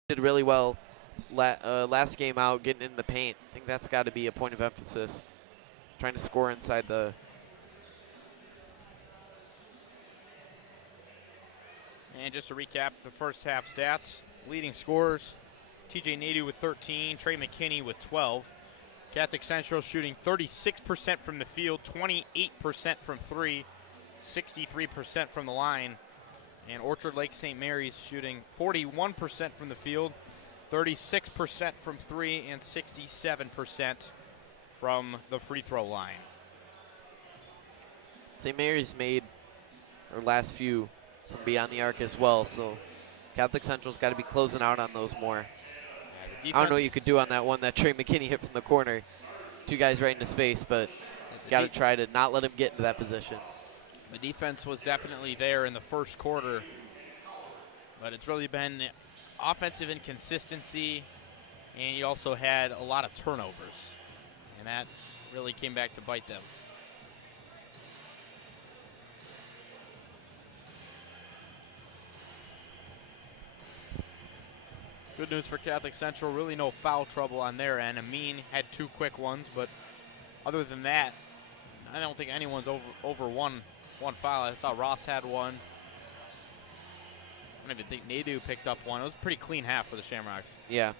Did really well last game out, getting in the paint. I think that's got to be a point of emphasis. Trying to score inside the. And just to recap the first half stats, leading scorers, TJ Nadeau with 13, Trey McKinney with 12. Catholic Central shooting 36% from the field, 28% from three, 63% from the line. And Orchard Lake St. Mary's shooting 41% from the field, 36% from three, and 67% from the free throw line. St. Mary's made their last few from beyond the arc as well, so Catholic Central's got to be closing out on those more. I don't know what you could do on that one that Trey McKinney hit from the corner. Two guys right in his face, but got to try to not let him get into that position. The defense was definitely there in the first quarter, but it's really been offensive inconsistency, and you also had a lot of turnovers, and that really came back to bite them. Good news for Catholic Central, really no foul trouble on their end. Amin had 2 quick ones, but other than that, I don't think anyone's over one foul. I saw Ross had one. I don't even think Nadeau picked up one. It was a pretty clean half for the Shamrocks. Yeah.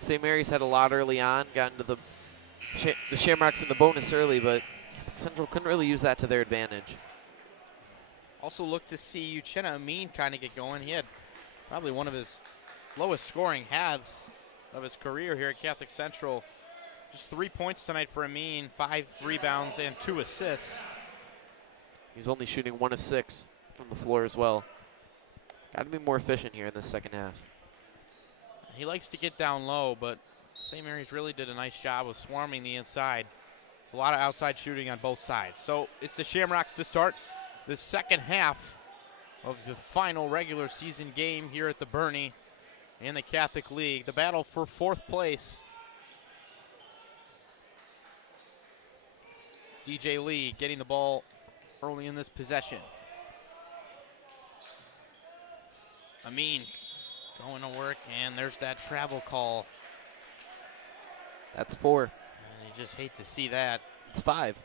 St. Mary's had a lot early on, got into the Shamrocks in the bonus early, but Central couldn't really use that to their advantage. Also looked to see Uchenna Amin kind of get going. He had probably one of his lowest scoring halves of his career here at Catholic Central. Just 3 points tonight for Amin, 5 rebounds and 2 assists. He's only shooting 1 of 6 from the floor as well. Got to be more efficient here in the second half. He likes to get down low, but St. Mary's really did a nice job of swarming the inside. There's a lot of outside shooting on both sides. So it's the Shamrocks to start the second half of the final regular season game here at the Bernie in the Catholic League. The battle for 4th place. It's DJ Lee getting the ball early in this possession. Amin going to work, and there's that travel call. That's 4. And you just hate to see that. It's 5.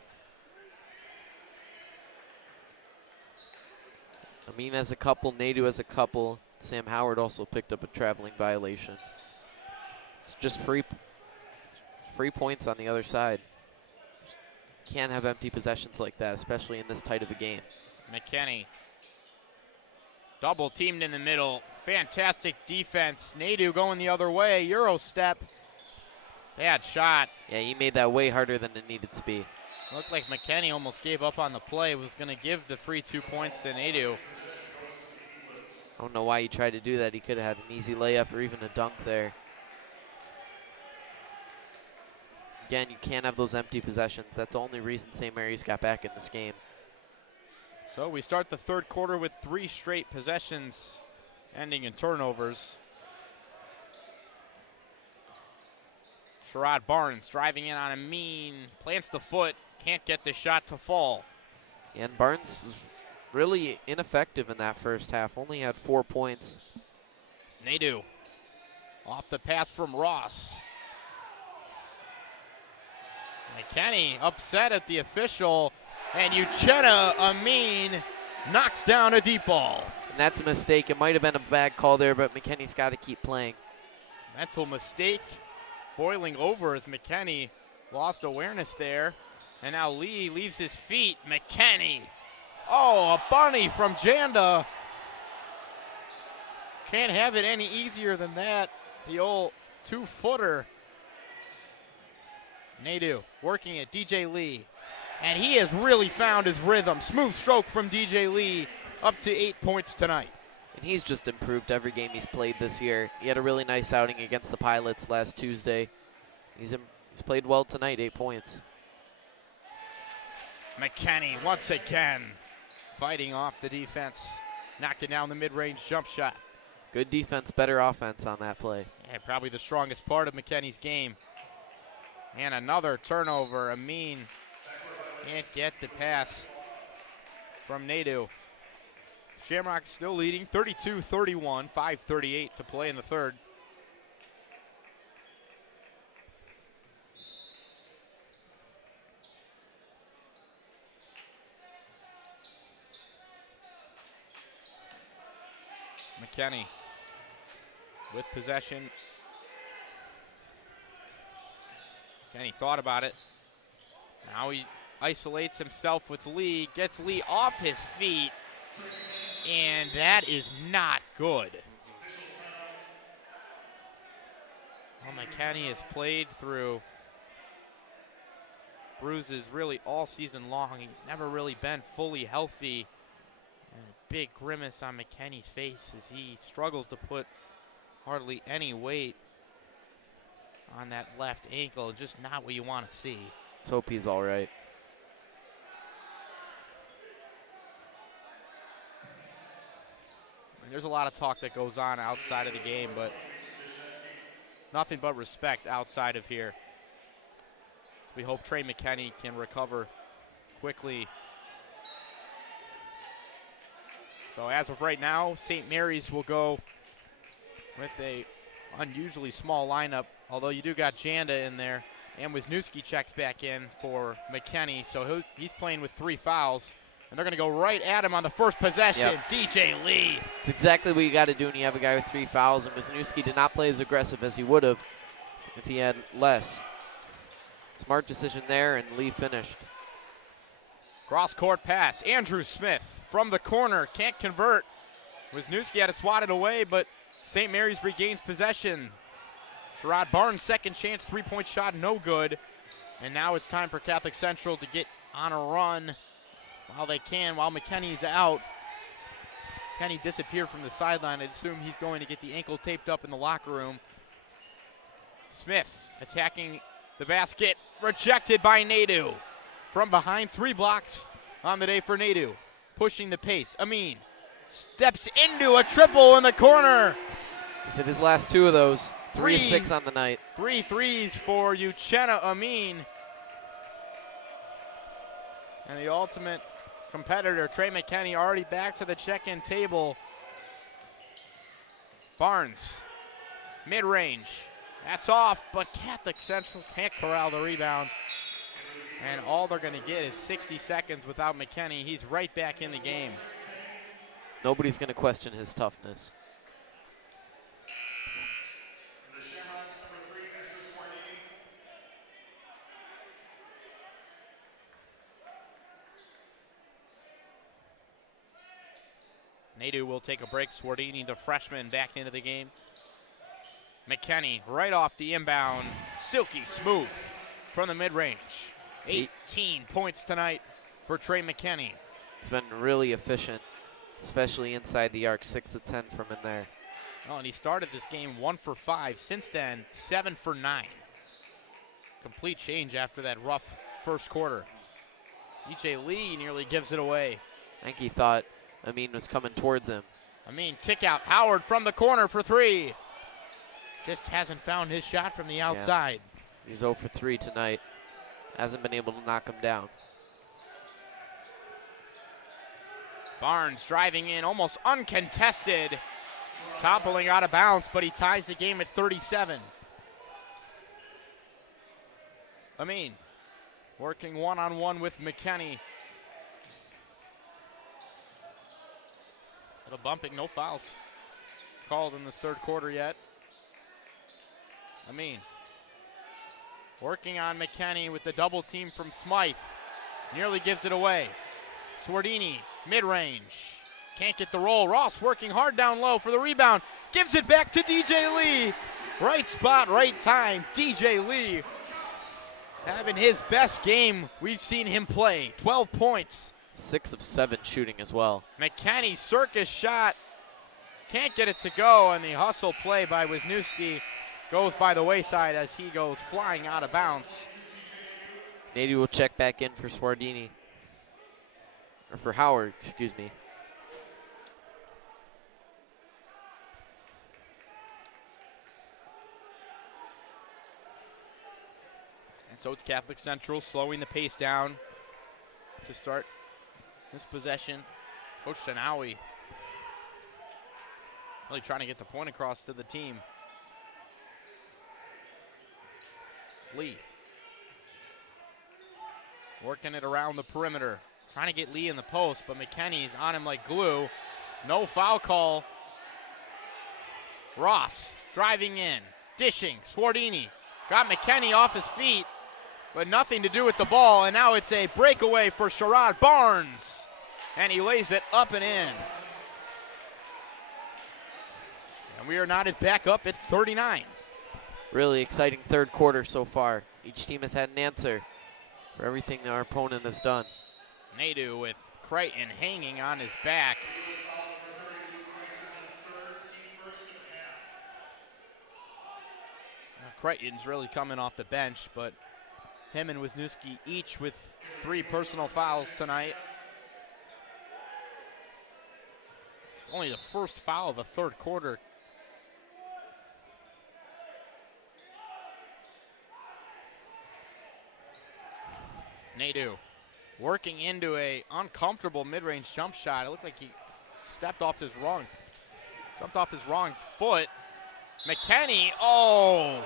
Amin has a couple, Nadeau has a couple. Sam Howard also picked up a traveling violation. It's just free points on the other side. Can't have empty possessions like that, especially in this tight of a game. McKinney double teamed in the middle. Fantastic defense. Nadeau going the other way. Euro step. Bad shot. Yeah, he made that way harder than it needed to be. Looked like McKinney almost gave up on the play. Was going to give the free 2 points to Nadeau. I don't know why he tried to do that. He could have had an easy layup or even a dunk there. Again, you can't have those empty possessions. That's the only reason St. Mary's got back in this game. So we start the third quarter with 3 straight possessions ending in turnovers. Sherrod Barnes driving in on Amin, plants the foot, can't get the shot to fall. And Barnes was really ineffective in that first half, only had 4 points. Nadeau off the pass from Ross. McKinney upset at the official, and Uchenna Amin knocks down a deep ball. And that's a mistake. It might have been a bad call there, but McKinney's got to keep playing. Mental mistake boiling over as McKinney lost awareness there. And now Lee leaves his feet. McKinney. Oh, a bunny from Janda. Can't have it any easier than that. The old 2-footer. Nadeau working at DJ Lee. And he has really found his rhythm. Smooth stroke from DJ Lee, up to 8 points tonight. And he's just improved every game he's played this year. He had a really nice outing against the Pilots last Tuesday. He's played well tonight, 8 points. McKinney once again fighting off the defense, knocking down the mid-range jump shot. Good defense, better offense on that play. Yeah, probably the strongest part of McKinney's game. And another turnover. Amin can't get the pass from Nadeau. Shamrock still leading 32-31, 5:38 to play in the third. McKenney with possession. McKenney thought about it. Now he isolates himself with Lee, gets Lee off his feet, and that is not good. Well, McKenney has played through bruises really all season long. He's never really been fully healthy. And a big grimace on McKenney's face as he struggles to put hardly any weight on that left ankle. Just not what you want to see. Let's hope he's all right. There's a lot of talk that goes on outside of the game, but nothing but respect outside of here. We hope Trey McKenney can recover quickly. So as of right now, St. Mary's will go with a unusually small lineup, although you do got Janda in there, and Wisniewski checks back in for McKenney, so he's playing with 3 fouls. And they're going to go right at him on the first possession. Yep. DJ Lee. It's exactly what you got to do when you have a guy with 3 fouls, and Wisniewski did not play as aggressive as he would have if he had less. Smart decision there, and Lee finished. Cross-court pass. Andrew Smith from the corner. Can't convert. Wisniewski had it swatted away, but St. Mary's regains possession. Sherrod Barnes' second chance 3-point shot, no good. And now it's time for Catholic Central to get on a run while they can, while McKenney's out. McKenney disappeared from the sideline. I assume he's going to get the ankle taped up in the locker room. Smith attacking the basket, rejected by Nadeau. From behind, 3 blocks on the day for Nadeau. Pushing the pace. Amin steps into a triple in the corner. He's hit his last 2 of those. 3 of 3 6 on the night. 3 threes for Uchenna Amin. And the ultimate competitor, Trey McKenney, already back to the check-in table. Barnes, mid-range. That's off, but Catholic Central can't corral the rebound. And all they're going to get is 60 seconds without McKenney. He's right back in the game. Nobody's going to question his toughness. Nadeau will take a break. Swardini, the freshman, back into the game. McKenney right off the inbound. Silky smooth from the mid-range. 18 points tonight for Trey McKenney. It's been really efficient, especially inside the arc. 6 of 10 from in there. Oh, and he started this game 1 for 5. Since then, 7 for 9. Complete change after that rough first quarter. DJ Lee nearly gives it away. I think he thought Amin was coming towards him. Amin kick out. Howard from the corner for 3. Just hasn't found his shot from the outside. Yeah. He's 0 for 3 tonight. Hasn't been able to knock him down. Barnes driving in, almost uncontested. Toppling out of bounds, but he ties the game at 37. Amin working one-on-one with McKenney. Little bumping, no fouls called in this third quarter yet. Amin working on McKenney with the double team from Smythe. Nearly gives it away. Swardini, mid-range. Can't get the roll. Ross working hard down low for the rebound. Gives it back to DJ Lee. Right spot, right time. DJ Lee having his best game we've seen him play. 12 points. 6 of 7 shooting as well. McKenney circus shot. Can't get it to go, and the hustle play by Wisniewski goes by the wayside as he goes flying out of bounds. Nadeau will check back in for Swardini. Or for Howard, excuse me. And so it's Catholic Central slowing the pace down to start this possession. Coach Sanawi Really trying to get the point across to the team. Lee. Working it around the perimeter. Trying to get Lee in the post, but McKenney's on him like glue. No foul call. Ross driving in. Dishing. Swardini. Got McKenney off his feet, but nothing to do with the ball, and now it's a breakaway for Sherrod Barnes. And he lays it up and in. And we are knotted back up at 39. Really exciting third quarter so far. Each team has had an answer for everything that our opponent has done. Nadeau with Crichton hanging on his back. Crichton's really coming off the bench, but him and Wisniewski each with 3 personal fouls tonight. It's only the first foul of the third quarter. Nadeau working into a uncomfortable mid-range jump shot. It looked like he jumped off his wrong foot. McKenney, oh!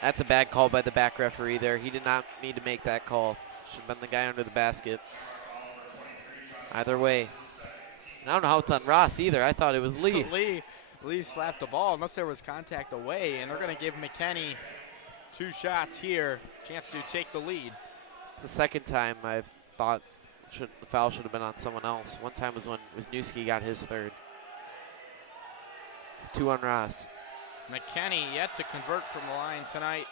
That's a bad call by the back referee there. He did not need to make that call. Should have been the guy under the basket. Either way. And I don't know how it's on Ross either. I thought it was Lee. Lee slapped the ball unless there was contact away, and they're going to give McKenney 2 shots here. Chance to take the lead. It's the second time I've thought the foul should have been on someone else. One time was when Wisniewski got his third. It's 2 on Ross. McKenney yet to convert from the line tonight.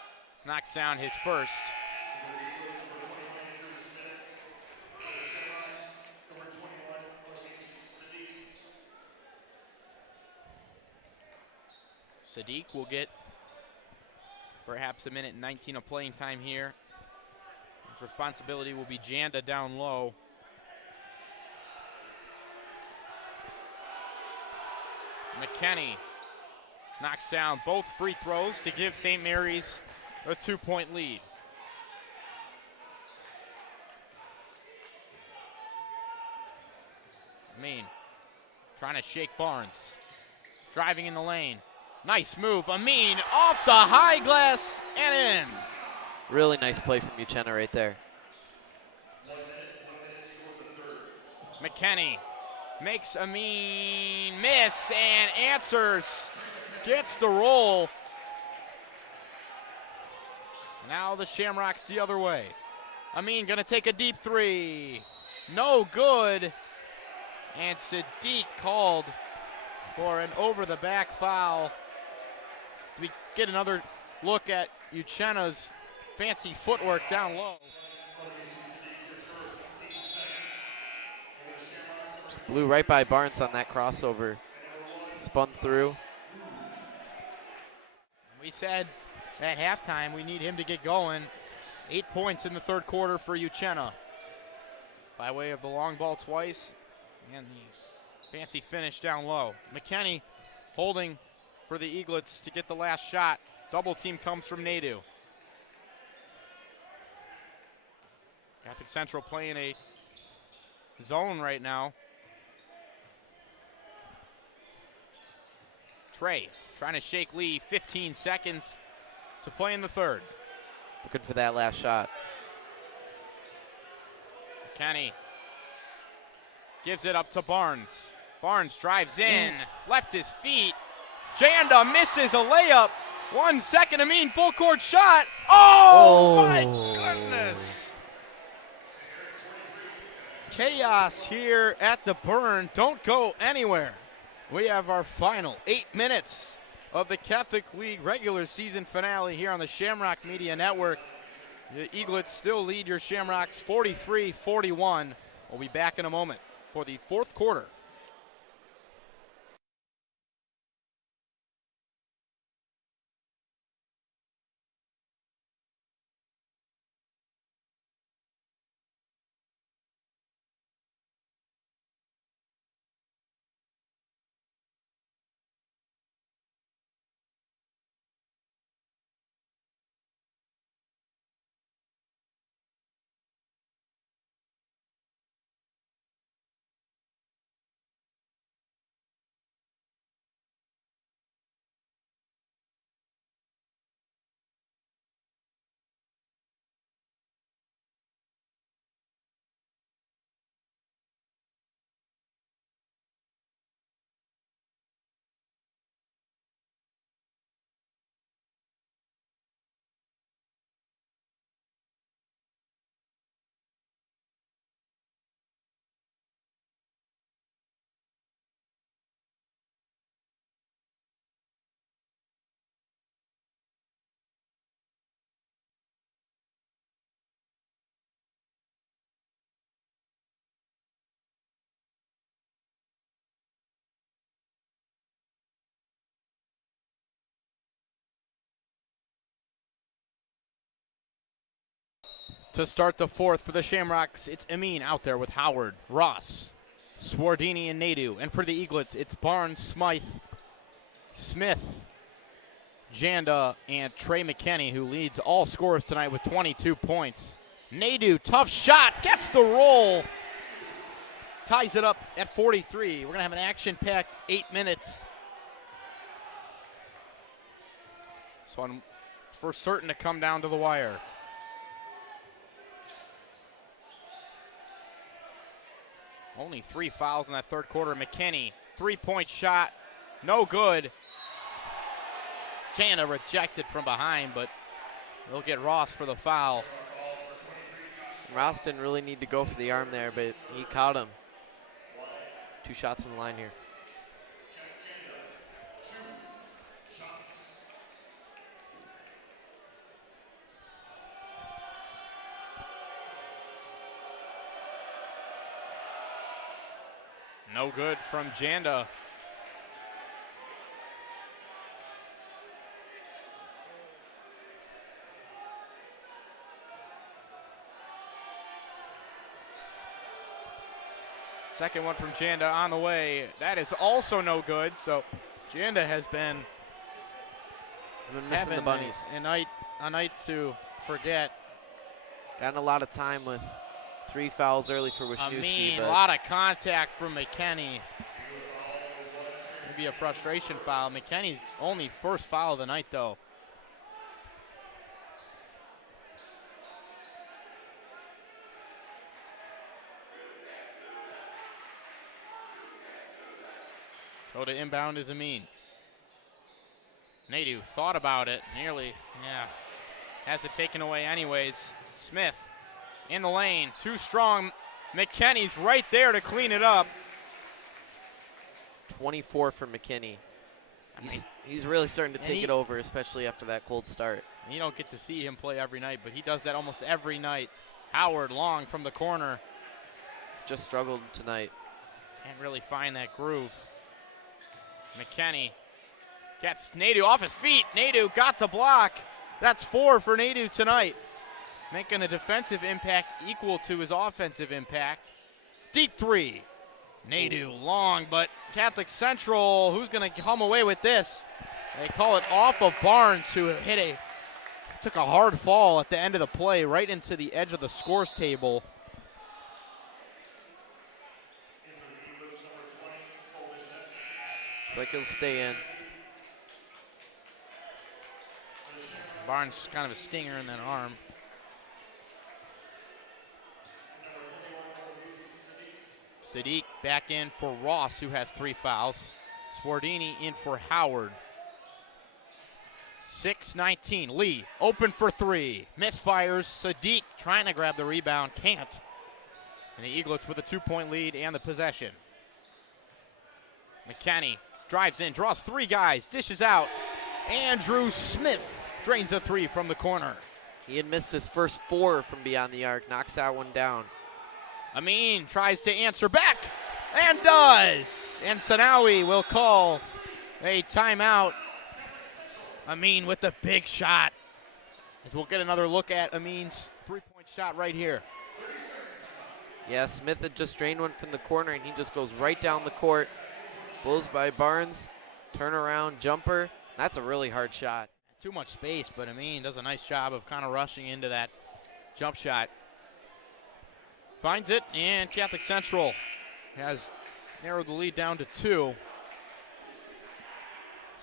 Knocks down his first. Sadiq will get perhaps a minute and 19 of playing time here. His responsibility will be Janda down low. McKenney knocks down both free throws to give St. Mary's a 2-point lead. Amin trying to shake Barnes. Driving in the lane. Nice move. Amin off the high glass and in. Really nice play from Uchenna right there. McKenney makes Amin miss and answers. Gets the roll. Now the Shamrocks the other way. Amin gonna take a deep 3. No good. And Sadiq called for an over-the-back foul. We get another look at Uchenna's fancy footwork down low. Just blew right by Barnes on that crossover. Spun through. We said at halftime we need him to get going. 8 points in the third quarter for Uchenna. By way of the long ball twice and the fancy finish down low. McKenney holding for the Eaglets to get the last shot. Double team comes from Nadeau. Catholic Central playing a zone right now. Trey trying to shake Lee. 15 seconds to play in the third. Looking for that last shot. McKenney gives it up to Barnes. Barnes drives in, left his feet. Janda misses a layup. 1 second, Amin, full court shot. Oh, my goodness. Chaos here at the Burn. Don't go anywhere. We have our final 8 minutes of the Catholic League regular season finale here on the Shamrock Media Network. The Eaglets still lead your Shamrocks 43-41. We'll be back in a moment for the fourth quarter. To start the fourth for the Shamrocks, it's Amin out there with Howard, Ross, Swardini, and Nadu. And for the Eaglets, it's Barnes, Smythe, Smith, Janda, and Trey McKinney, who leads all scorers tonight with 22 points. Nadu, tough shot, gets the roll. Ties it up at 43. We're going to have an action-packed 8 minutes. So I'm for certain to come down to the wire. Only 3 fouls in that third quarter. McKinney, three-point shot, no good. Jana rejected from behind, but they'll get Ross for the foul. Ross didn't really need to go for the arm there, but he caught him. 2 shots in the line here. No good from Janda. Second one from Janda on the way. That is also no good. So Janda has been missing the bunnies. A night to forget. Gotten a lot of time with 3 fouls early for Wisniewski. A lot of contact from McKinney. Maybe a frustration foul. McKinney's only first foul of the night, though. So to inbound is Amin. Nadu thought about it, nearly, has it taken away anyways. Smith in the lane, too strong. McKinney's right there to clean it up. 24 for McKinney. He's really starting to take it over, especially after that cold start. You don't get to see him play every night, but he does that almost every night. Howard long from the corner. He's just struggled tonight. Can't really find that groove. McKinney gets Nadu off his feet. Nadu got the block. That's 4 for Nadu tonight. Making a defensive impact equal to his offensive impact. Deep 3. Nadu long, but Catholic Central, who's going to come away with this? They call it off of Barnes, who took a hard fall at the end of the play right into the edge of the scores table. Looks like he'll stay in. Barnes kind of a stinger in that arm. Sadiq back in for Ross, who has 3 fouls. Swardini in for Howard. 6-19. Lee open for 3. Misfires. Sadiq trying to grab the rebound. Can't. And the Eaglets with a 2-point lead and the possession. McKinney drives in, draws 3 guys, dishes out. Andrew Smith drains a 3 from the corner. He had missed his first 4 from beyond the arc. Knocks that one down. Amin tries to answer back and does. And Sanawi will call a timeout. Amin with the big shot. As we'll get another look at Amin's 3-point shot right here. Yeah, Smith had just drained one from the corner and he just goes right down the court. Blows by Barnes. Turnaround jumper. That's a really hard shot. Too much space, but Amin does a nice job of kind of rushing into that jump shot. Finds it, and Catholic Central has narrowed the lead down to 2.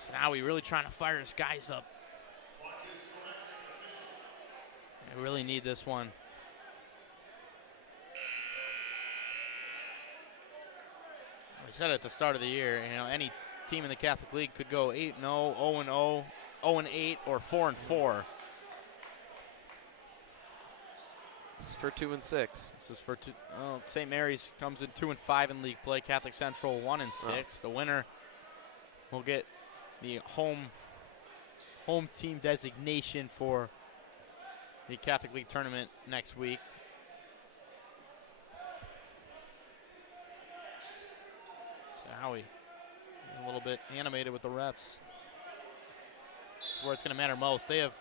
So now we really trying to fire his guys up. They really need this one. We said at the start of the year, any team in the Catholic League could go 8-0, 0-0, 0-8, or 4-4. This is for 2 and 6. This is for St. Mary's comes in 2 and 5 in league play. Catholic Central 1 and 6. Oh. The winner will get the home team designation for the Catholic League tournament next week. So Howie a little bit animated with the refs. This is where it's going to matter most. They have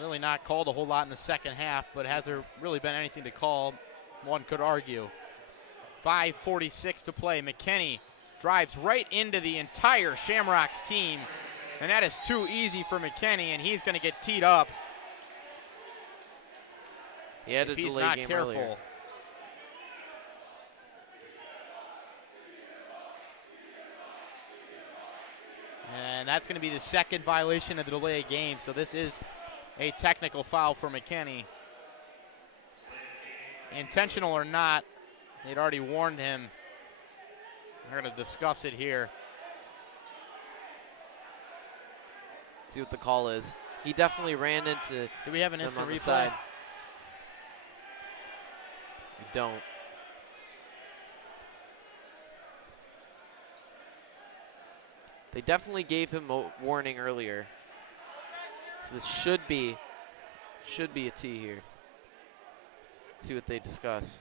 Really not called a whole lot in the second half, but has there really been anything to call? One could argue. 5:46 to play. McKinney drives right into the entire Shamrocks team, and that is too easy for McKinney, and he's going to get teed up. He had a if he's delay not game careful. earlier. And that's going to be the second violation of the delay of game, so this is a technical foul for McKinney. Intentional or not, they'd already warned him. We're going to discuss it here. See what the call is. He definitely ran into. Do we have an them instant on the replay? side. We don't. They definitely gave him a warning earlier. So this should be a T here. Let's see what they discuss.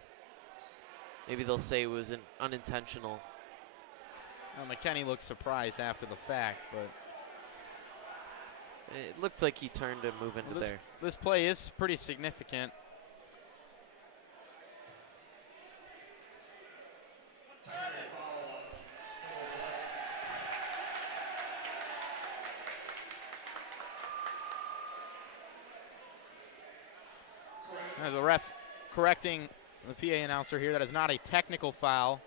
Maybe they'll say it was an unintentional. Well, McKinney looked surprised after the fact, but It looked like he turned to move into there. this play is pretty significant. There's a ref correcting the PA announcer here. That is not a technical foul.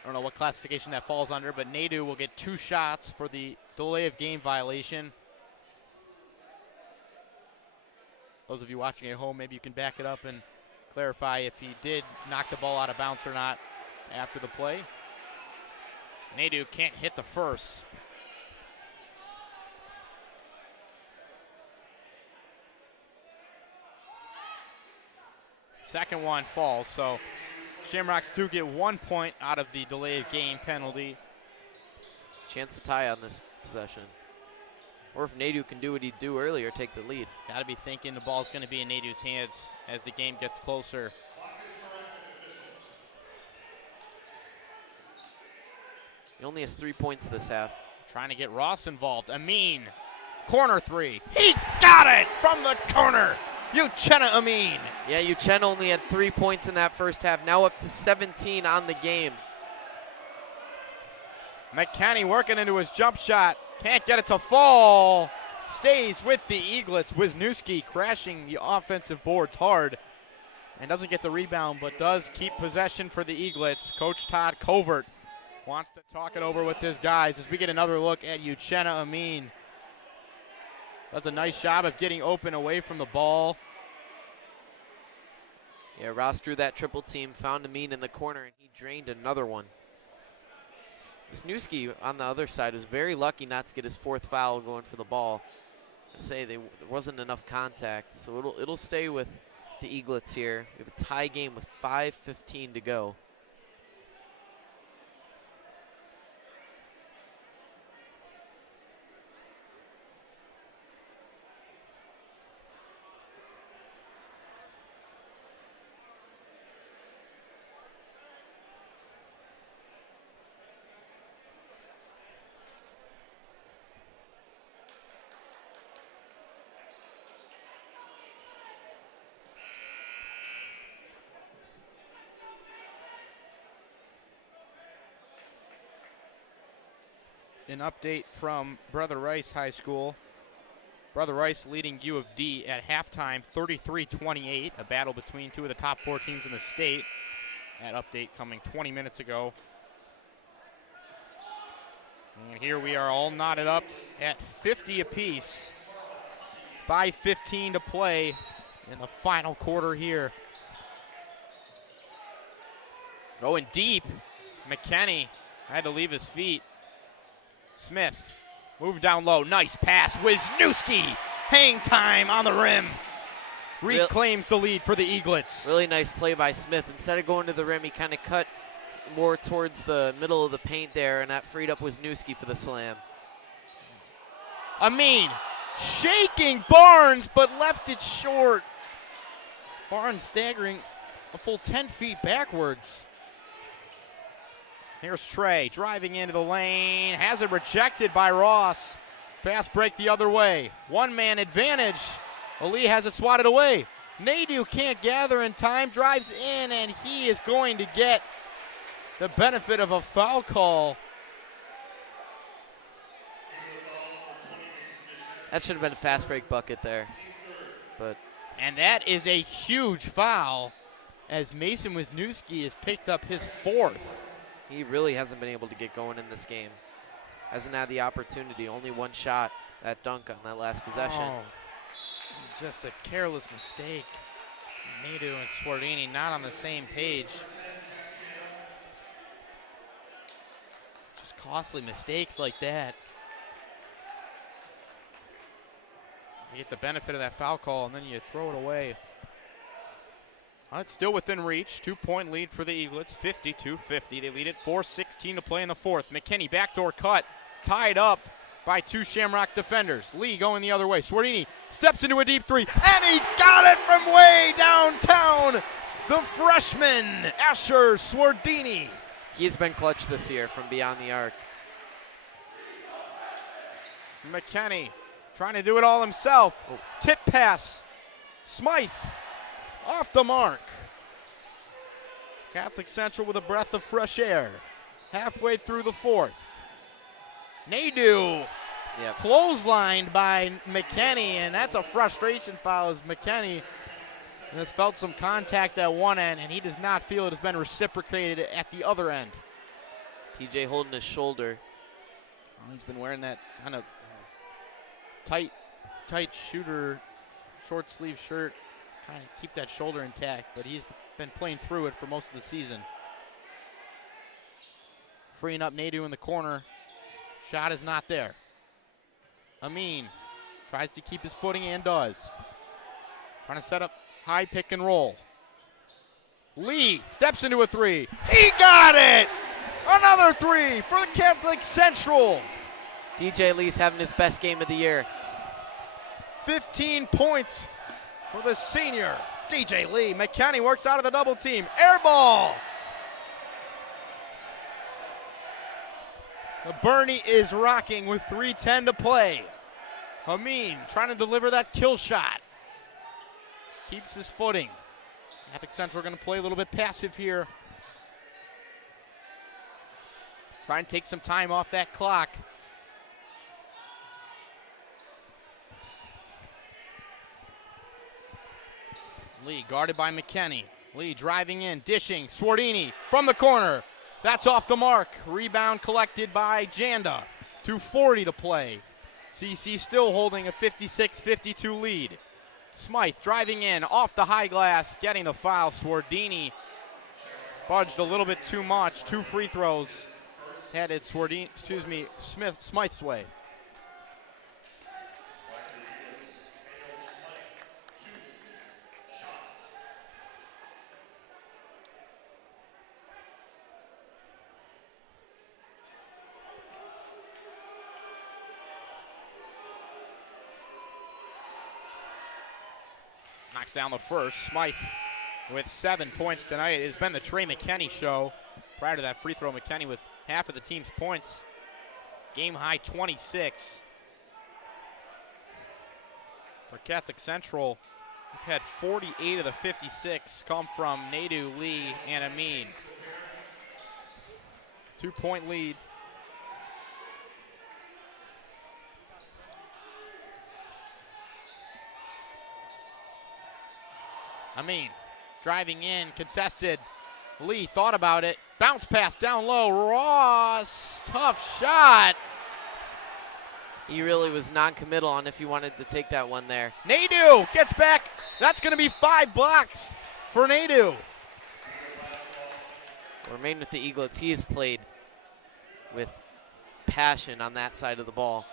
I don't know what classification that falls under, but Nadu will get 2 shots for the delay of game violation. Those of you watching at home, maybe you can back it up and clarify if he did knock the ball out of bounds or not after the play. Nadu can't hit the first. Second one falls, so Shamrocks 2 get 1 point out of the delay of game penalty. Chance to tie on this possession. Or if Nadu can do what he'd do earlier, take the lead. Got to be thinking the ball's going to be in Nadu's hands as the game gets closer. He only has 3 points this half. Trying to get Ross involved. Amin, corner 3. He got it from the corner. Uchenna Amin. Yeah, Uchenna only had 3 points in that first half. Now up to 17 on the game. McKinney working into his jump shot. Can't get it to fall. Stays with the Eaglets. Wisniewski crashing the offensive boards hard. And doesn't get the rebound, but does keep possession for the Eaglets. Coach Todd Covert wants to talk it over with his guys as we get another look at Uchenna Amin. Does a nice job of getting open away from the ball. Yeah, Ross drew that triple team, found Amin in the corner, and he drained another one. Wisniewski on the other side was very lucky not to get his 4th foul going for the ball. I say there wasn't enough contact, so it'll stay with the Eaglets here. We have a tie game with 5:15 to go. An update from Brother Rice High School. Brother Rice leading U of D at halftime 33-28, a battle between 2 of the top 4 teams in the state. That update coming 20 minutes ago. And here we are all knotted up at 50 apiece. 5:15 to play in the final quarter here. Going deep. McKinney had to leave his feet. Smith moved down low. Nice pass. Wisniewski. Hang time on the rim. Reclaims the lead for the Eaglets. Really nice play by Smith. Instead of going to the rim, he kind of cut more towards the middle of the paint there, and that freed up Wisniewski for the slam. Amin shaking Barnes, but left it short. Barnes staggering a full 10 feet backwards. Here's Trey driving into the lane. Has it rejected by Ross. Fast break the other way. One-man advantage. Ali has it swatted away. Nadu can't gather in time, drives in, and he is going to get the benefit of a foul call. That should have been a fast break bucket there. And that is a huge foul as Mason Wisniewski has picked up his 4th. He really hasn't been able to get going in this game. Hasn't had the opportunity, only one shot, that dunk on that last possession. Oh, just a careless mistake. Nadu and Swardini not on the same page. Just costly mistakes like that. You get the benefit of that foul call, and then you throw it away. It's still within reach. 2-point lead for the Eaglets, 52-50. They lead it, 4:16 to play in the 4th. McKinney, backdoor cut, tied up by 2 Shamrock defenders. Lee going the other way. Swardini steps into a deep 3, and he got it from way downtown. The freshman, Asher Swardini. He's been clutch this year from beyond the arc. McKinney trying to do it all himself. Tip pass. Smythe off the mark. Catholic Central with a breath of fresh air. Halfway through the 4th. Nadu clotheslined by McKinney, and that's a frustration foul as McKinney has felt some contact at one end, and he does not feel it has been reciprocated at the other end. TJ holding his shoulder. Oh, he's been wearing that kind of tight shooter, short sleeve shirt, kind of keep that shoulder intact, but he's been playing through it for most of the season. Freeing up Nadu in the corner. Shot is not there. Amin tries to keep his footing and does. Trying to set up high pick and roll. Lee steps into a 3. He got it! Another 3 for the Catholic Central. DJ Lee's having his best game of the year. 15 points for the senior, DJ Lee. McKinney works out of the double team. Air ball. The Bernie is rocking with 3:10 to play. Amin trying to deliver that kill shot. Keeps his footing. Catholic Central going to play a little bit passive here. Try and take some time off that clock. Lee guarded by McKinney. Lee driving in, dishing. Swardini from the corner. That's off the mark. Rebound collected by Janda. 2:40 to play. CC still holding a 56-52 lead. Smythe driving in off the high glass, getting the foul. Swardini budged a little bit too much. 2 free throws headed Smythe's way. Knocks down the first. Smythe with 7 points tonight. It has been the Trey McKinney show. Prior to that free throw, McKinney with half of the team's points. Game high 26. For Catholic Central, we've had 48 of the 56 come from Nadu, Lee, and Amin. 2-point lead. Amin driving in, contested. Lee thought about it. Bounce pass down low. Ross, tough shot. He really was non-committal on if he wanted to take that one there. Nadu gets back. That's going to be 5 blocks for Nadu. Remain with the Eaglets. He has played with passion on that side of the ball.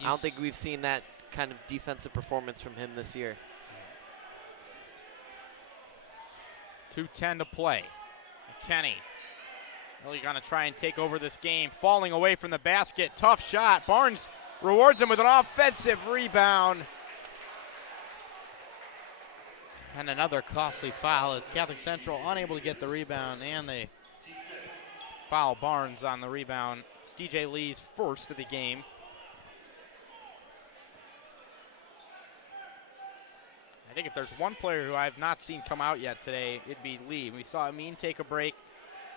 I don't think we've seen that kind of defensive performance from him this year. 2:10 to play. McKinney really going to try and take over this game. Falling away from the basket. Tough shot. Barnes rewards him with an offensive rebound. And another costly foul as Catholic Central unable to get the rebound, and they foul Barnes on the rebound. It's DJ Lee's first of the game. think if there's one player who I have not seen come out yet today, it'd be Lee. We saw Amin take a break.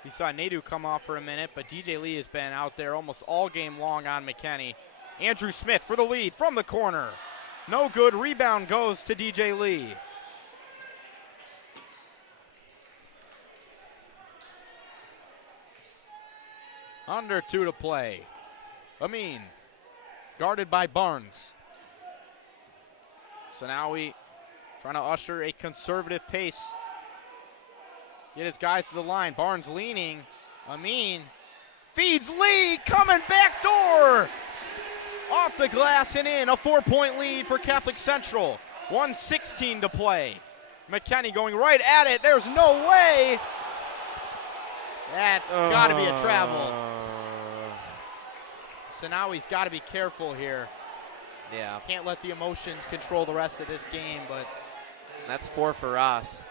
We saw Nadu come off for a minute, but DJ Lee has been out there almost all game long on McKinney. Andrew Smith for the lead from the corner. No good. Rebound goes to DJ Lee. Under 2 to play. Amin, guarded by Barnes. So now we trying to usher a conservative pace. Get his guys to the line. Barnes leaning. Amin feeds Lee, coming back door. Off the glass and in. A 4-point lead for Catholic Central. 1:16 to play. McKinney going right at it. There's no way. That's got to be a travel. So now he's got to be careful here. Yeah. Can't let the emotions control the rest of this game, but That's 4 for Ross.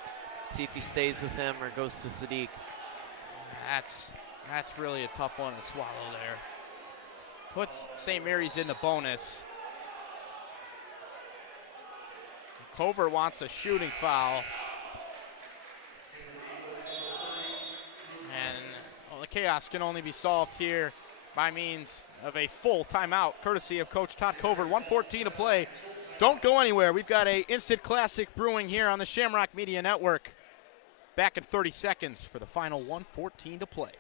See if he stays with him or goes to Sadiq. that's really a tough one to swallow there. Puts St. Mary's in the bonus. Covert wants a shooting foul. And the chaos can only be solved here by means of a full timeout, courtesy of Coach Todd Covert. 1:14 to play. Don't go anywhere. We've got a instant classic brewing here on the Shamrock Media Network. Back in 30 seconds for the final 1:14 to play.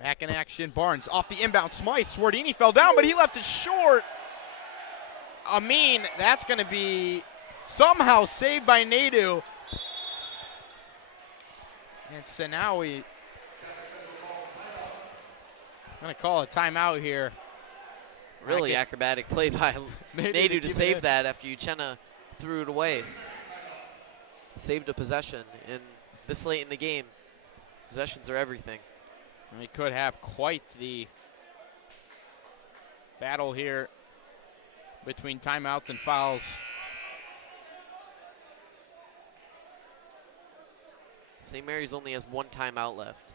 Back in action, Barnes off the inbound. Smythe, Swardini fell down, but he left it short. Amin, that's going to be somehow saved by Nadu. And Sanawi going to call a timeout here. Really acrobatic play by Nadu to save that after Uchenna threw it away. Saved a possession, and this late in the game, possessions are everything. We could have quite the battle here between timeouts and fouls. St. Mary's only has 1 timeout left.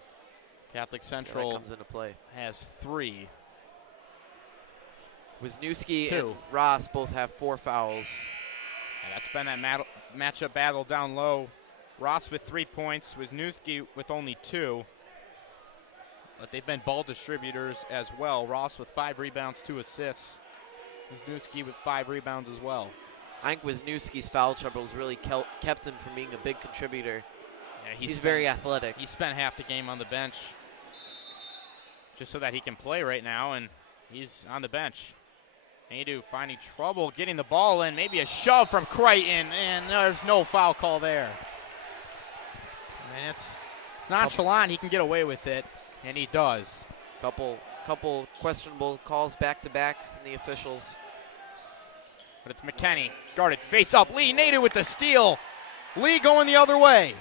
Catholic So that Central comes into play. has 3. Wisniewski 2. and Ross both have 4 fouls. And that's been that matchup battle down low. Ross with 3 points, Wisniewski with only 2. But they've been ball distributors as well. Ross with 5 rebounds, 2 assists. Wisniewski with 5 rebounds as well. I think Wisniewski's foul trouble has really kept him from being a big contributor. Yeah, He's very athletic. He spent half the game on the bench just so that he can play right now, and he's on the bench. Nadu finding trouble getting the ball in. Maybe a shove from Crichton, and there's no foul call there. I mean, it's nonchalant. He can get away with it. And he does. Couple questionable calls back to back from the officials. But it's McKinney guarded face up. Lee Nadu with the steal. Lee going the other way.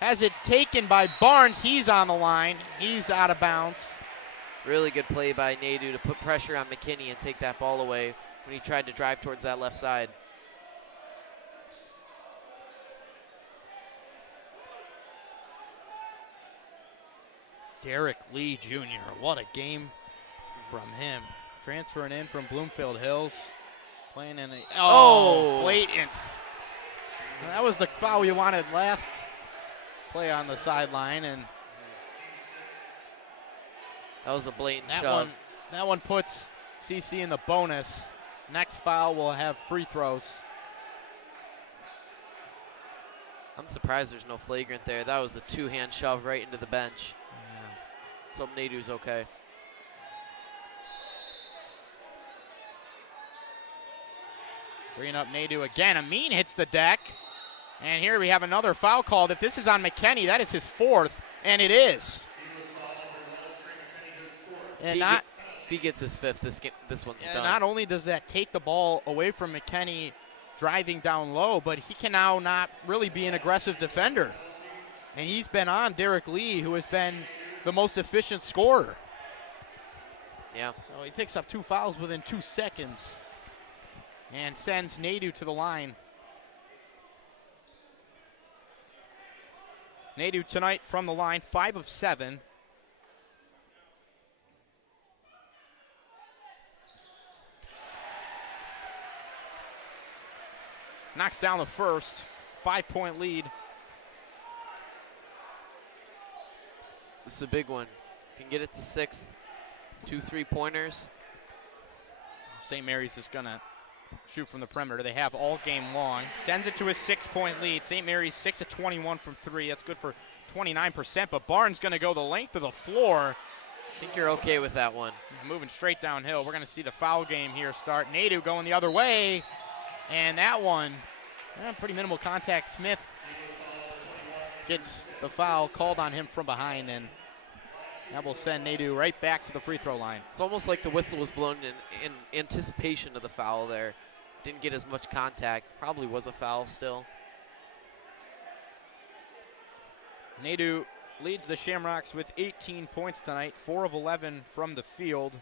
Has it taken by Barnes. He's on the line. He's out of bounds. Really good play by Nadu to put pressure on McKinney and take that ball away when he tried to drive towards that left side. Derek Lee Jr., what a game from him. Transferring in from Bloomfield Hills. Playing in the, blatant. That was the foul you wanted last play on the sideline, and that was a blatant shove. That one puts CC in the bonus. next foul will have free throws. I'm surprised there's no flagrant there. That was a two-hand shove right into the bench. So Nadu's okay. Bringing up Nadu again. Amin hits the deck. And here we have another foul called. If this is on McKenney, that is his fourth, and it is. And if he gets his fifth, this one's done. Not only does that take the ball away from McKenney driving down low, but he can now not really be an aggressive defender. And he's been on Derek Lee, who has been the most efficient scorer. Yeah. So he picks up 2 fouls within 2 seconds and sends Nadu to the line. Nadu tonight from the line, 5 of 7. Knocks down the first, 5-point lead. This is a big one. If you can get it to 6, 2 3-pointers. St. Mary's is going to shoot from the perimeter. They have all game long. Extends it to a 6-point lead. St. Mary's 6 of 21 from 3. That's good for 29%, but Barnes going to go the length of the floor. I think you're okay with that one. Moving straight downhill. We're going to see the foul game here start. Nadu going the other way. And that one, pretty minimal contact. Smith gets the foul called on him from behind, and that will send Nadu right back to the free throw line. It's almost like the whistle was blown in anticipation of the foul there. Didn't get as much contact. Probably was a foul still. Nadu leads the Shamrocks with 18 points tonight, 4 of 11 from the field.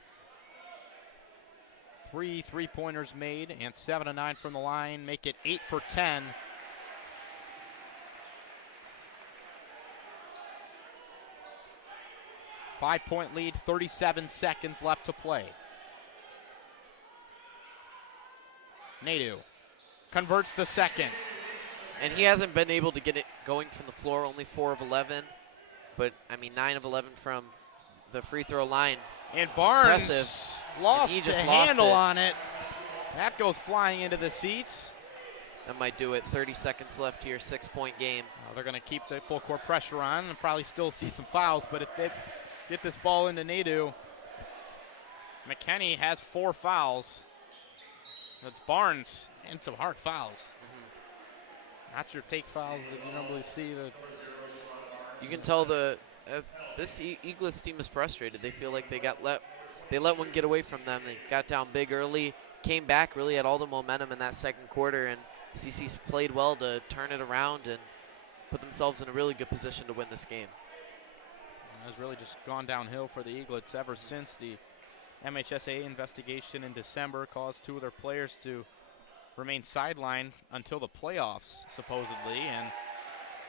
3 3-pointers made and 7 of 9 from the line, make it 8 for 10. Five-point lead, 37 seconds left to play. Nadu converts the second. And he hasn't been able to get it going from the floor, only 4 of 11. But, 9 of 11 from the free throw line. And Barnes Impressive. lost He the just lost handle it. on it. That goes flying into the seats. That might do it. 30 seconds left here, 6-point game. They're going to keep the full court pressure on and probably still see some fouls, but if they get this ball into Nadu, McKenney has 4 fouls. That's Barnes and some hard fouls. Not your take fouls that you normally see. You can tell this Eaglets team is frustrated. They feel like they let one get away from them. They got down big early, came back, really had all the momentum in that second quarter, and CC's played well to turn it around and put themselves in a really good position to win this game. It's really just gone downhill for the Eaglets ever since the MHSA investigation in December caused 2 of their players to remain sidelined until the playoffs, supposedly, and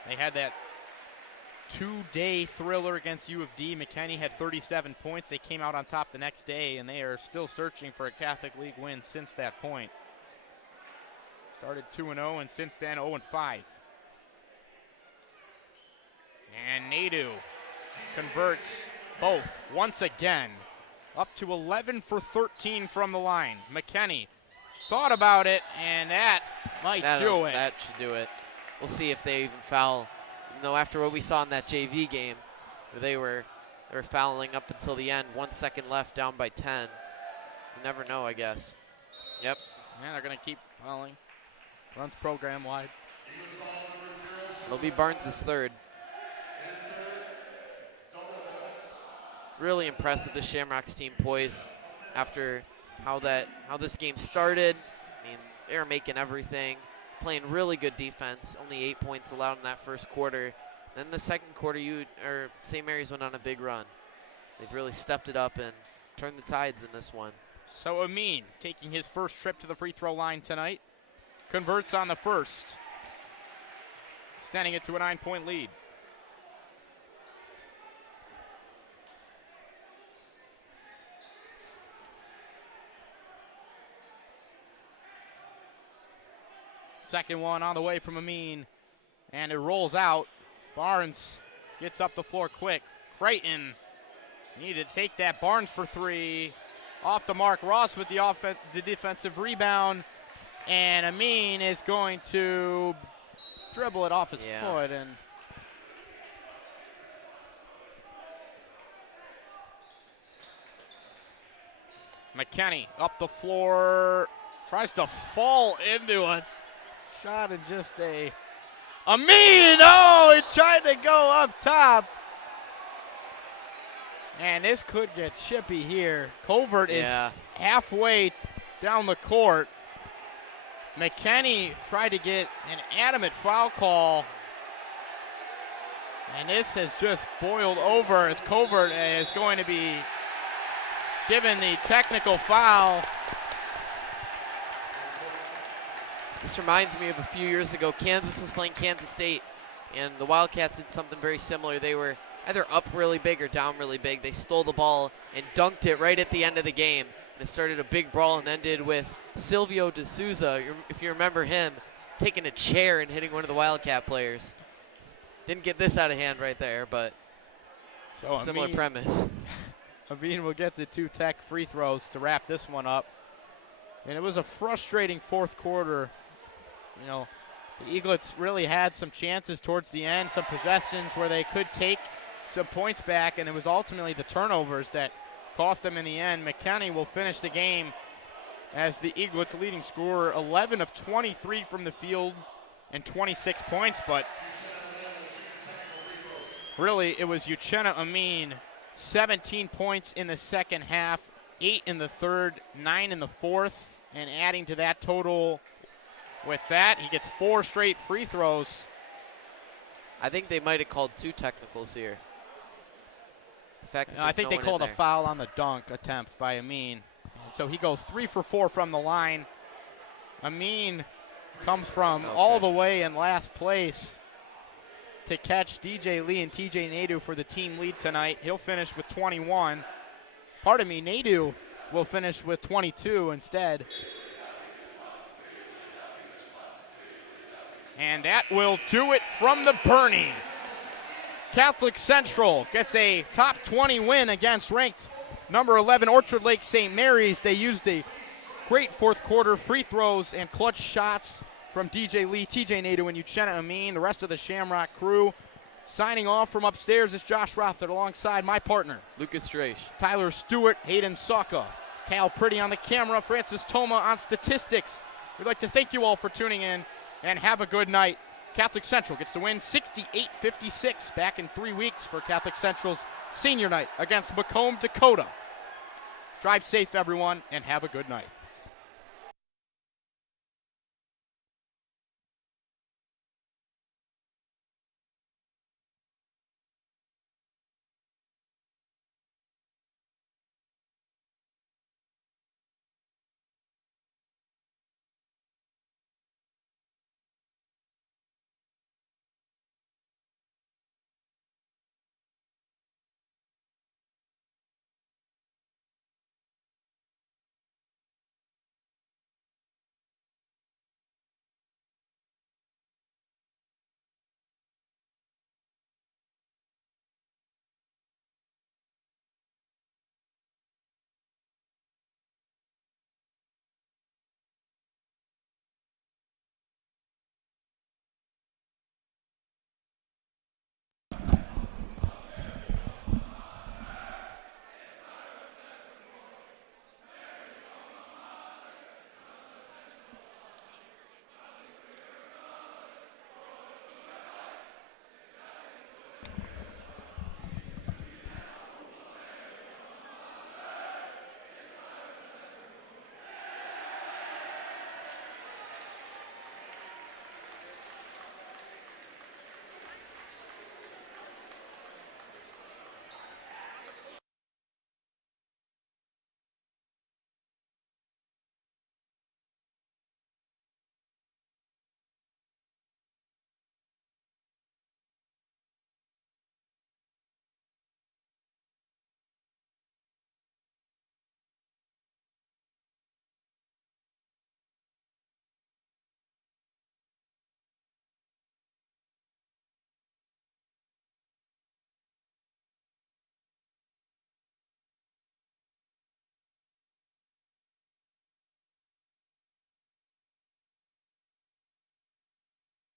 they had that 2-day thriller against U of D. McKenney had 37 points. They came out on top the next day, and they are still searching for a Catholic League win since that point. Started 2-0, and since then 0-5. And Nadu converts both once again, up to 11 for 13 from the line. McKenney thought about it, and that might do it. That should do it. We'll see if they even foul. You know, after what we saw in that JV game, where they were fouling up until the end. 1 second left, down by 10. You never know, I guess. Yep. And they're going to keep fouling. Runs program wide. It'll be Barnes' third. Really impressed with the Shamrocks team poise after how this game started. They were making everything, playing really good defense. Only 8 points allowed in that first quarter. Then the second quarter, St. Mary's went on a big run. They've really stepped it up and turned the tides in this one. So Amin taking his first trip to the free throw line tonight. Converts on the first, extending it to a 9-point lead. Second one on the way from Amin, and it rolls out. Barnes gets up the floor quick. Creighton needed to take that. Barnes for 3, off the mark. Ross with the defensive rebound, and Amin is going to dribble it off his foot. And McKenney up the floor, tries to fall into a shot and just Amin, he tried to go up top. And this could get chippy here. Covert is halfway down the court. McKenney tried to get an adamant foul call. And this has just boiled over as Covert is going to be given the technical foul. This reminds me of a few years ago. Kansas was playing Kansas State, and the Wildcats did something very similar. They were either up really big or down really big. They stole the ball and dunked it right at the end of the game. And it started a big brawl and ended with Silvio De Souza, if you remember him, taking a chair and hitting one of the Wildcat players. Didn't get this out of hand right there, but similar premise. Amin will get the 2 tech free throws to wrap this one up. And it was a frustrating fourth quarter. You know, the Eaglets really had some chances towards the end, some possessions where they could take some points back, and it was ultimately the turnovers that cost them in the end. McKenney will finish the game as the Eaglets' leading scorer, 11 of 23 from the field and 26 points, but really it was Uchenna Amin, 17 points in the second half, 8 in the third, 9 in the fourth, and adding to that total with that, he gets 4 straight free throws. I think they might have called 2 technicals here. I think they called a foul on the dunk attempt by Amin. So he goes 3 for 4 from the line. Amin comes from all the way in last place to catch DJ Lee and TJ Nadeau for the team lead tonight. He'll finish with 21. Pardon me, Nadeau will finish with 22 instead. And that will do it from the Bernie. Catholic Central gets a top 20 win against ranked number 11 Orchard Lake St. Mary's. They used a great fourth quarter free throws and clutch shots from DJ Lee, TJ Nadeau, and Uchenna Amin. The rest of the Shamrock crew signing off from upstairs is Josh Rothert alongside my partner, Lucas Straish, Tyler Stewart, Hayden Saka, Cal Pretty on the camera, Francis Toma on statistics. We'd like to thank you all for tuning in and have a good night. Catholic Central gets the win 68-56 back in 3 weeks for Catholic Central's senior night against Macomb, Dakota. Drive safe, everyone, and have a good night.